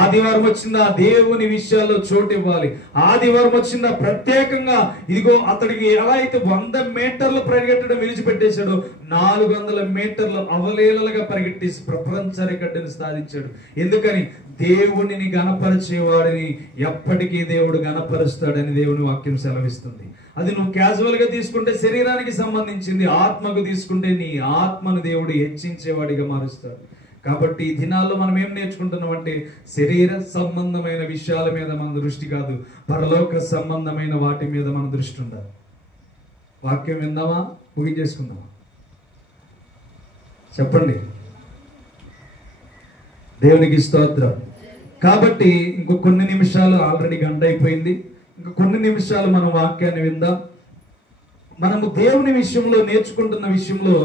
ఆదివారం వచ్చిందా దేవుని విషయాల్లో చోటు ఇవ్వాలి. ఆదివారం వచ్చిందా ప్రత్యేకంగా ఇదిగో అతడికి ఎలా అయితే 100 మీటర్లు పరిగెట్టడం విడిచిపెట్టేశాడో 400 మీటర్లు అవలీలలుగా పరిగెట్టేసి ప్రపంచ రికార్డుని సాధించాడు. ఎందుకని? దేవునిని గణపరిచేవాడిని ఎప్పటికీ దేవుడు గణపరుస్తాడని దేవుని వాక్యం సెలవిస్తుంది. అది నువ్వు క్యాజువల్ గా తీసుకుంటే శరీరానికి సంబంధించింది, ఆత్మకు తీసుకుంటే నీ ఆత్మను దేవుడు హెచ్చించేవాడిగా మారుస్తాడు. కాబట్టి ఈ దినాల్లో మనం ఏం నేర్చుకుంటున్నాం అంటే శరీర సంబంధమైన విషయాల మీద మన దృష్టి కాదు, పరలోక సంబంధమైన వాటి మీద మన దృష్టి ఉండాలి. వాక్యం విందామా? ముగించేసుకుందామా? చెప్పండి. దేవునికి స్తోత్రం. కాబట్టి ఇంకో కొన్ని నిమిషాలు, ఆల్రెడీ గంట అయిపోయింది, ఇంకా కొన్ని నిమిషాలు మనం వాక్యాన్ని విందాం. మనము దేవుని విషయంలో నేర్చుకుంటున్న విషయంలో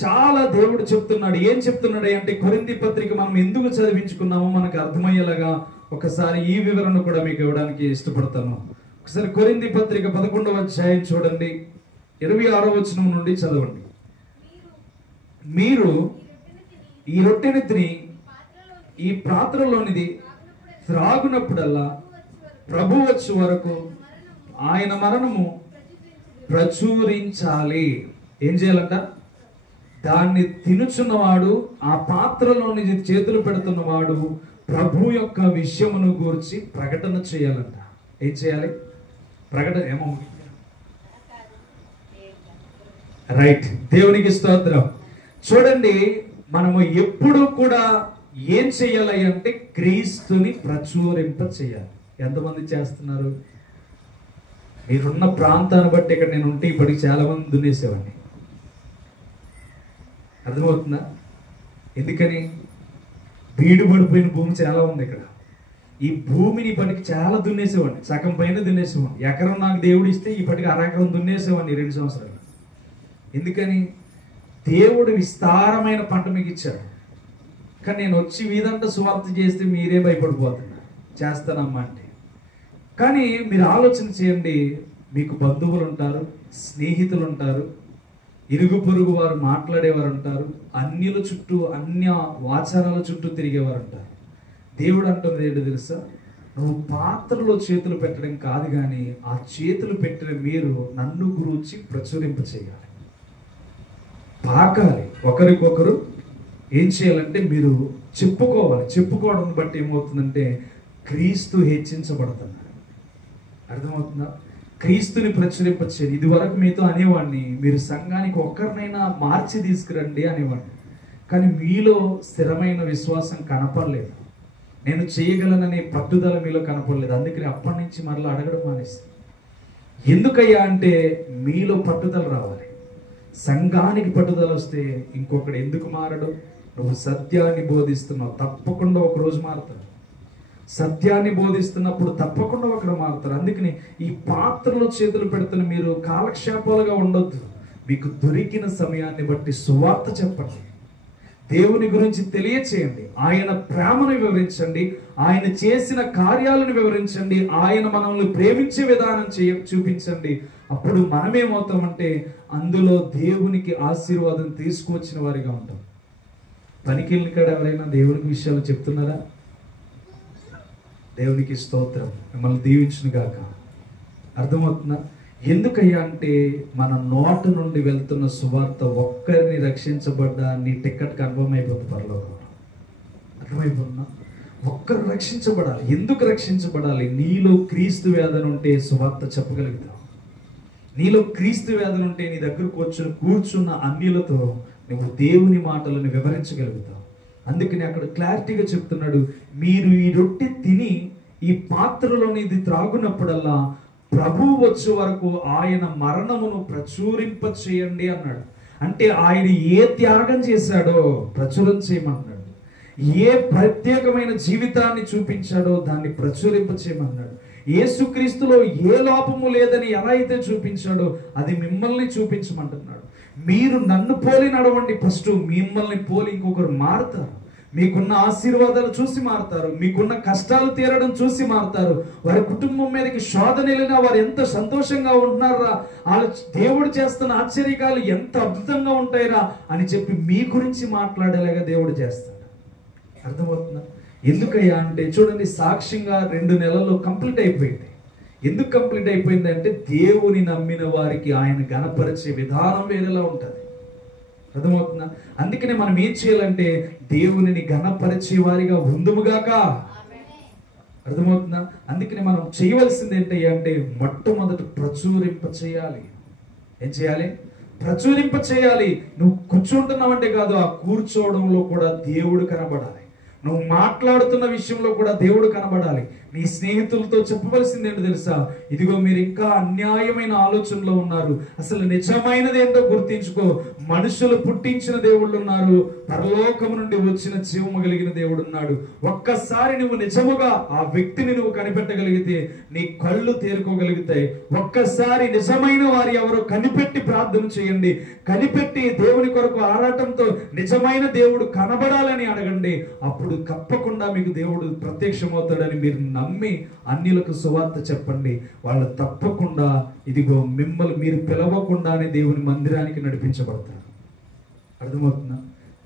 చాలా దేవుడు చెప్తున్నాడు. ఏం చెప్తున్నాడు అంటే కొరింథీ పత్రిక మనం ఎందుకు చదివించుకున్నామో మనకు అర్థమయ్యేలాగా ఒకసారి ఈ వివరణ కూడా మీకు ఇవ్వడానికి ఇష్టపడతాను. ఒకసారి కొరింథీ పత్రిక 11వ అధ్యాయం చూడండి, 26వ వచనం నుండి చదవండి. మీరు ఈ రొట్టెని తిని ఈ పాత్రలోనిది త్రాగునప్పుడల్లా ప్రభు వచ్చే వరకు ఆయన మరణము ప్రచురించాలి. ఏం చేయాలంట? దాన్ని తినుచున్నవాడు, ఆ పాత్రలోని చేతులు పెడుతున్నవాడు ప్రభు యొక్క విషయమును గురించి ప్రకటన చేయాలంట. ఏం చేయాలి? ప్రకటన. ఏమో రైట్. దేవునికి స్తోత్రం. చూడండి, మనము ఎప్పుడు కూడా ఏం చేయాలి అంటే క్రీస్తుని ప్రచురింప చేయాలి. ఎంతమంది చేస్తున్నారు? మీరున్న ప్రాంతాన్ని బట్టి ఇక్కడ నేను ఉంటే ఇప్పటికి చాలా మంది దున్నేసేవాడిని. అర్థమవుతుందా? ఎందుకని? బీడు పడిపోయిన భూమి చాలా ఉంది ఇక్కడ. ఈ భూమిని ఇప్పటికి చాలా దున్నేసేవాడిని, సగం పైన దున్నేసేవాడిని. ఎకరం నాకు దేవుడు ఇస్తే ఇప్పటికి అరెకరం దున్నేసేవాడిని 2 సంవత్సరాలు. ఎందుకని? దేవుడు విస్తారమైన పంట మీకు ఇచ్చాడు. కానీ నేను వచ్చి వీధంతా సువార్త చేస్తే మీరే భయపడిపోతున్నారు, చేస్తానమ్మా అంటే. కానీ మీరు ఆలోచన చేయండి, మీకు బంధువులు ఉంటారు, స్నేహితులు ఉంటారు, ఇరుగు పొరుగు వారు మాట్లాడేవారు ఉంటారు, అన్యుల చుట్టూ అన్య ఆచారాల చుట్టూ తిరిగేవారు ఉంటారు. దేవుడు అంటున్నది ఏంటో తెలుసా? నువ్వు పాత్రలో చేతులు పెట్టడం కాదు, కానీ ఆ చేతులు పెట్టిన మీరు నన్ను గురించి ప్రచురింప చేయాలి, పాకాలి. ఒకరికొకరు ఏం చేయాలంటే మీరు చెప్పుకోవాలి. చెప్పుకోవడం బట్టి ఏమవుతుందంటే క్రీస్తు హెచ్చించబడుతున్నాడు. అర్థమవుతుందా? క్రీస్తుని ప్రచురింపచేయాలి. ఇది వరకు మీతో అనేవాడిని, మీరు సంఘానికి ఒక్కరినైనా మార్చి తీసుకురండి అనేవాడిని. కానీ మీలో స్థిరమైన విశ్వాసం కనపడలేదు, నేను చేయగలననే పట్టుదల మీలో కనపడలేదు. అందుకని అప్పటి నుంచి మరలా అడగడం మానేస్తాను. ఎందుకయ్యా అంటే మీలో పట్టుదల రావాలి. సంఘానికి పట్టుదల వస్తే ఇంకొకడు ఎందుకు మారడు? నువ్వు సత్యాన్ని బోధిస్తున్నావు, తప్పకుండా ఒకరోజు మారుతాడు. సత్యాన్ని బోధిస్తున్నప్పుడు తప్పకుండా ఒకరు మారుతారు. అందుకని ఈ పాత్రలో చేతులు పెడుతున్న మీరు కాలక్షేపాలుగా ఉండొద్దు. మీకు దొరికిన సమయాన్ని బట్టి సువార్త చెప్పండి, దేవుని గురించి తెలియచేయండి, ఆయన ప్రేమను వివరించండి, ఆయన చేసిన కార్యాలను వివరించండి, ఆయన మనల్ని ప్రేమించే విధానం చూపించండి. అప్పుడు మనమేమవుతామంటే అందులో దేవునికి ఆశీర్వాదం తీసుకువచ్చిన వారిగా ఉంటాం. పనికి వెళ్ళిన కాడ ఎవరైనా దేవునికి విషయాలు చెప్తున్నారా? దేవునికి స్తోత్రం, మిమ్మల్ని దీవించును గాక. అర్థమవుతుందా? ఎందుకయ్యా అంటే మన నోటు నుండి వెళ్తున్న సువార్త ఒక్కరిని రక్షించబడ్డా నీ టికెట్ కన్ఫర్మ్ అయిపోతుంది పరలోకంలో. అర్థమైపోతుందా? ఒక్కరు రక్షించబడాలి. ఎందుకు రక్షించబడాలి? నీలో క్రీస్తు వేదన ఉంటే సువార్త చెప్పగలుగుతావు. నీలో క్రీస్తు వేదన ఉంటే నీ దగ్గర కూర్చున్న అన్యులతో నువ్వు దేవుని మాటలను వివరించగలుగుతావు. అందుకని అక్కడ క్లారిటీగా చెప్తున్నాడు, మీరు ఈ రొట్టె తిని ఈ పాత్రలోని ఇది త్రాగునప్పుడల్లా ప్రభువు వచ్చే వరకు ఆయన మరణమును ప్రచురింప చేయండి అన్నాడు. అంటే ఆయన ఏ త్యాగం చేశాడో ప్రచురం చేయమన్నాడు, ఏ ప్రత్యేకమైన జీవితాన్ని చూపించాడో దాన్ని ప్రచురింప చేయమన్నాడు. యేసుక్రీస్తులో ఏ లోపము లేదని ఎలా అయితే చూపించాడో అది మిమ్మల్ని చూపించమంటున్నాడు. మీరు నన్ను పోలి నడవండి, ఫస్ట్ మిమ్మల్ని పోలి ఇంకొకరు మారుతారు. మీకున్న ఆశీర్వాదాలు చూసి మారుతారు, మీకున్న కష్టాలు తీరడం చూసి మారుతారు. వారి కుటుంబం మీదకి శోధన వెళ్ళినా వారు ఎంత సంతోషంగా ఉంటున్నారా, వాళ్ళు దేవుడు చేస్తున్న ఆశ్చర్యకాలు ఎంత అద్భుతంగా ఉంటాయిరా అని చెప్పి మీ గురించి మాట్లాడేలాగా దేవుడు చేస్తాడు. అర్థమవుతుందా? ఎందుకయ్యా అంటే చూడండి, సాక్ష్యంగా 2 నెలల్లో కంప్లీట్ అయిపోయింది. ఎందుకు కంప్లీట్ అయిపోయింది అంటే దేవుని నమ్మిన వారికి ఆయన గణపరిచే విధానం వేరేలా ఉంటుంది. అర్థమవుతుందా? అందుకనే మనం ఏం చేయాలంటే దేవునిని గణపరిచే వారిగా ఉందుముగాక. అర్థమవుతుందా? అందుకని మనం చేయవలసింది ఏంటి అంటే మొట్టమొదట ప్రచురింప చేయాలి. ఏం చేయాలి? ప్రచురింప చేయాలి. నువ్వు కూర్చుంటున్నావంటే కాదు, ఆ కూర్చోవడంలో కూడా దేవుడు కనబడాలి. నువ్వు మాట్లాడుతున్న విషయంలో కూడా దేవుడు కనబడాలి. నీ స్నేహితులతో చెప్పవలసింది ఏంటో తెలుసా? ఇదిగో మీరు ఇంకా అన్యాయమైన ఆలోచనలో ఉన్నారు, అసలు నిజమైనది ఏంటో గుర్తించుకో. మనుషులు పుట్టించిన దేవుళ్ళు ఉన్నారు, పరలోకము నుండి వచ్చిన జీవము కలిగిన దేవుడు ఉన్నాడు. ఒక్కసారి నువ్వు నిజముగా ఆ వ్యక్తిని నువ్వు కనిపెట్టగలిగితే నీ కళ్ళు తేరుకోగలుగుతాయి. ఒక్కసారి నిజమైన వారి ఎవరో కనిపెట్టి ప్రార్థన చేయండి, కనిపెట్టి దేవుని కొరకు ఆరాటంతో నిజమైన దేవుడు కనబడాలని అడగండి. అప్పుడు తప్పకుండా మీకు దేవుడు ప్రత్యక్షమవుతాడని మీరు నమ్మి అన్యులకు సువార్త చెప్పండి. వాళ్ళు తప్పకుండా ఇదిగో మిమ్మల్ని మీరు పిలవకుండానే దేవుని మందిరానికి నడిపించబడతారు. అర్థమవుతుందా?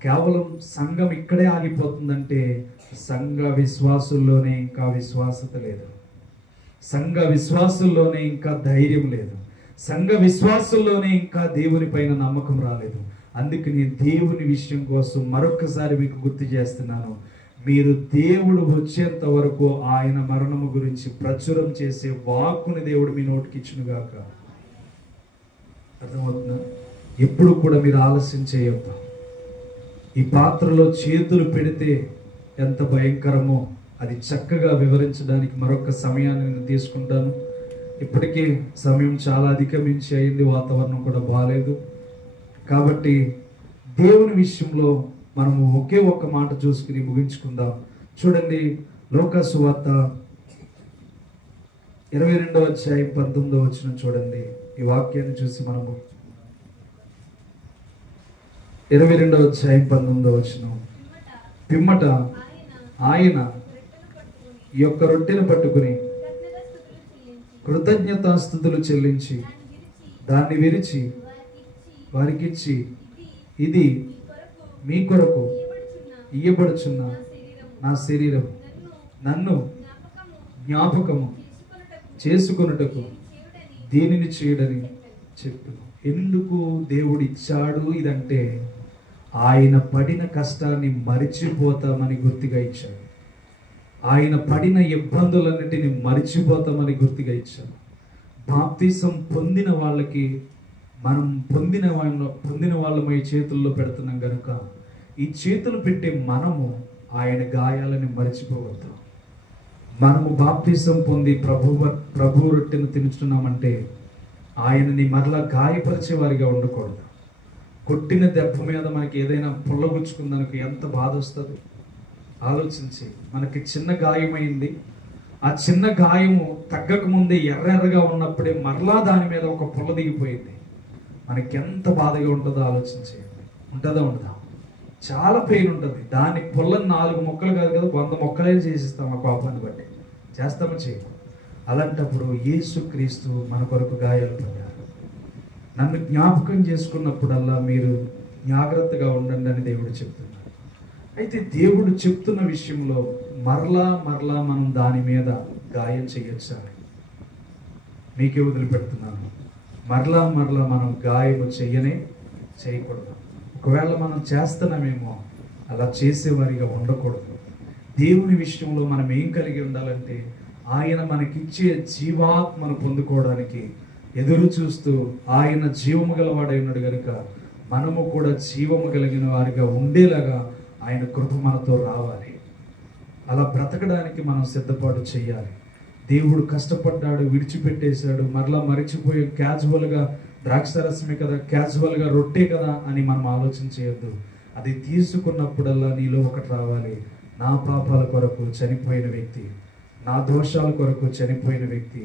కేవలం సంఘం ఇక్కడే ఆగిపోతుందంటే సంఘ విశ్వాసుల్లోనే ఇంకా విశ్వాసత లేదు, సంఘ విశ్వాసుల్లోనే ఇంకా ధైర్యం లేదు, సంఘ విశ్వాసుల్లోనే ఇంకా దేవుని పైన నమ్మకం రాలేదు. అందుకని దేవుని విషయం కోసం మరొకసారి మీకు గుర్తు చేస్తున్నాను, మీరు దేవుడు వచ్చేంత వరకు ఆయన మరణము గురించి ప్రచురం చేసే వాక్కుని దేవుడు మీ నోటికి ఇచ్చునుగాక. అర్థమవుతుందా? ఎప్పుడు కూడా మీరు ఆలస్యం చేయొద్దు. ఈ పాత్రలో చేతులు పెడితే ఎంత భయంకరమో అది చక్కగా వివరించడానికి మరొక సమయాన్ని నేను తీసుకుంటాను. ఇప్పటికే సమయం చాలా అధిగమించి అయింది, వాతావరణం కూడా బాగాలేదు. కాబట్టి దేవుని విషయంలో మనము ఒకే ఒక్క మాట చూసుకుని ముగించుకుందాం. చూడండి, లూకా సువార్త 22వ అధ్యాయం 19వ వచనం చూడండి. ఈ వాక్యాన్ని చూసి మనము 22వ అధ్యాయం 19వ వచనం. పిమ్మట ఆయన ఈ యొక్క రొట్టెను పట్టుకుని కృతజ్ఞతాస్తుతులు చెల్లించి దాన్ని విరిచి వారికిచ్చి, ఇది మీ కొరకు ఇయ్యబడుచున్న నా శరీరం, నన్ను జ్ఞాపకము చేసుకొనుటకు దీనిని చేయడని చెప్పు. ఎందుకు దేవుడు ఇచ్చాడు ఇదంటే, ఆయన పడిన కష్టాన్ని మరిచిపోతామని గుర్తుగా ఇచ్చాడు. ఆయన పడిన ఇబ్బందులన్నిటిని మరిచిపోతామని గుర్తుగా ఇచ్చాడు. బాప్తిసం పొందిన వాళ్ళకి మనం పొందిన వాళ్ళమై చేతుల్లో పెడుతున్నాం కనుక, ఈ చేతులు పెట్టే మనము ఆయన గాయాలని మరిచిపోవద్దు. మనము బాప్తిసం పొంది ప్రభు రొట్టెను తింటున్నామంటే ఆయనని మరలా గాయపరిచే వారిగా ఉండకూడదు. కొట్టిన దెబ్బ మీద మనకి ఏదైనా పుల్లగుచ్చుకుందనుకో ఎంత బాధ వస్తుంది ఆలోచించి. మనకి చిన్న గాయమైంది, ఆ చిన్న గాయము తగ్గక ముందే ఎర్రగా ఉన్నప్పుడే మరలా దాని మీద ఒక పుల్ల దిగిపోయింది. మనకి ఎంత బాధగా ఉంటుందో ఆలోచించేయండి. ఉంటుందా? ఉండదా? చాలా పెయిన్ ఉంటుంది. దాని పుల్లని 4 ముక్కలు కాదు కదా, 100 ముక్కలే చేసిస్తాం ఆ కోపాన్ని బట్టి. చేస్తామో చేయము. అలాంటప్పుడు యేసుక్రీస్తు మన కొరకు గాయాలు పడ్డారు. నన్ను జ్ఞాపకం చేసుకున్నప్పుడల్లా మీరు జాగ్రత్తగా ఉండండి అని దేవుడు చెప్తున్నారు. అయితే దేవుడు చెప్తున్న విషయంలో మరలా మనం దాని మీద గాయం చేయొచ్చా? మీకే వదిలిపెడుతున్నాను. మరలా మనం గాయము చేయకూడదు. ఒకవేళ మనం చేస్తున్నామేమో, అలా చేసేవారిగా ఉండకూడదు. దేవుని విషయంలో మనం ఏం కలిగి ఉండాలంటే, ఆయన మనకిచ్చే జీవాత్మను పొందుకోవడానికి ఎదురు చూస్తూ, ఆయన జీవము గలవాడై ఉన్నాడు కనుక మనము కూడా జీవము కలిగిన వారిగా ఉండేలాగా ఆయన కృప మనతో రావాలి. అలా బ్రతకడానికి మనం సిద్ధపాటు చేయాలి. దేవుడు కష్టపడ్డాడు, విడిచిపెట్టేశాడు, మరలా మరిచిపోయి క్యాజువల్గా ద్రాక్షరసమే కదా, క్యాజువల్గా రొట్టే కదా అని మనం ఆలోచన చేయొద్దు. అది తీసుకున్నప్పుడల్లా నీలో ఒకటి రావాలి. నా పాపాల కొరకు చనిపోయిన వ్యక్తి, నా దోషాల కొరకు చనిపోయిన వ్యక్తి,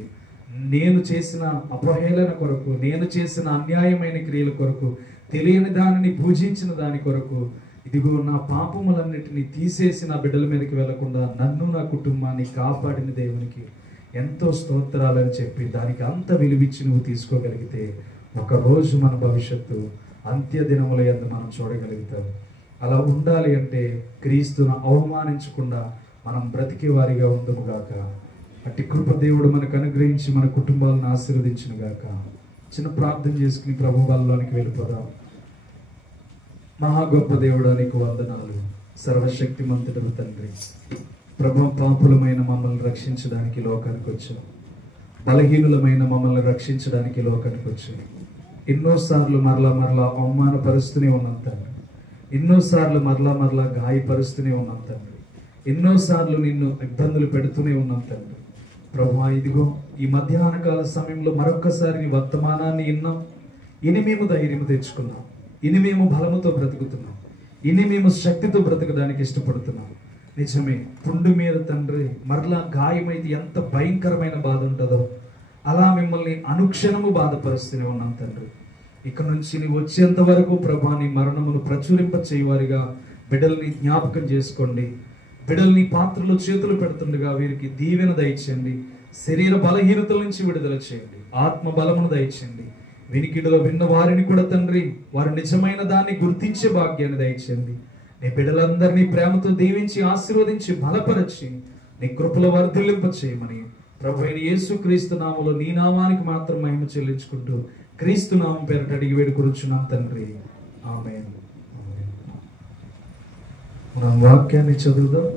నేను చేసిన అపహేళన కొరకు, నేను చేసిన అన్యాయమైన క్రియల కొరకు, తెలియని దానిని పూజించిన దాని కొరకు, ఇదిగో నా పాపములన్నిటినీ తీసేసి నా బిడ్డల మీదకి వెళ్లకుండా నన్ను నా కుటుంబాన్ని కాపాడిన దేవునికి ఎంతో స్తోత్రాలని చెప్పి దానికి అంత విలువిచ్చి నువ్వు తీసుకోగలిగితే, ఒకరోజు మన భవిష్యత్తు అంత్య దినముల యందు మనం చూడగలుగుతాం. అలా ఉండాలి అంటే క్రీస్తును అవమానించకుండా మనం బ్రతికే వారిగా ఉందముగాక. అట్టి కృప దేవుడు మనకు అనుగ్రహించి మన కుటుంబాలను ఆశీర్వదించును గాక. చిన్న ప్రార్థన చేసుకుని ప్రభు వాళ్ళలోనికి వెళ్ళిపోదాం. మహా గొప్ప దేవుడా, నీకు వందనాలు. సర్వశక్తిమంతుడు తండ్రి, ప్రభు, పాపులమైన మమ్మల్ని రక్షించడానికి లోకానికి వచ్చావు. బలహీనులమైన మమ్మల్ని రక్షించడానికి లోకానికి వచ్చావు. ఎన్నోసార్లు మరలా అవమానపరుస్తూనే ఉన్నాం తండ్రి. ఎన్నోసార్లు మరలా గాయపరుస్తూనే ఉన్నాం తండ్రి. ఎన్నోసార్లు నిన్ను ఇబ్బందులు పెడుతూనే ఉన్నాం తండ్రి. ప్రభు, ఇదిగో ఈ మధ్యాహ్న కాల సమయంలో మరొక్కసారి నీ వర్తమానాన్ని విన్నాం. ఇని మేము ధైర్యం తెచ్చుకున్నాం. ఇని మేము బలముతో బ్రతుకుతున్నాం. ఇని మేము శక్తితో బ్రతకడానికి ఇష్టపడుతున్నాం. నిజమే, పుండు మీద తండ్రి మరలా గాయమైతే ఎంత భయంకరమైన బాధ ఉంటుందో అలా మిమ్మల్ని అనుక్షణము బాధపరుస్తూనే ఉన్నాం తండ్రి. ఇక నుంచి నీవు వచ్చేంత వరకు ప్రభా నీ మరణమును ప్రచురింప చేయవారిగా బిడ్డల్ని జ్ఞాపకం చేసుకోండి. బిడ్డల్ని పాత్రలో చేతులు పెడుతుండగా వీరికి దీవెన దయచేయండి. శరీర బలహీనతల నుంచి విడుదల చేయండి. ఆత్మ బలమును దయచేయండి. వినికిడిలో విన్న వారిని కూడా తండ్రి, వారు నిజమైన దాన్ని గుర్తించే భాగ్యాన్ని దయచేయండి. నీ బిడ్డలందరినీ ప్రేమతో దీవించి ఆశీర్వదించి బలపరచి నీ కృపలో వర్ధిల్లింప చేయమని ప్రభు అయిన యేసుక్రీస్తు నామములో నీ నామానికి మాత్రం మహిమ చెల్లించుకుంటూ క్రీస్తు నామం పేరిట అడిగి వేడుకొనుచున్నాం తండ్రి. ఆమేన్. మనం వాక్యాన్ని చదువుదాం.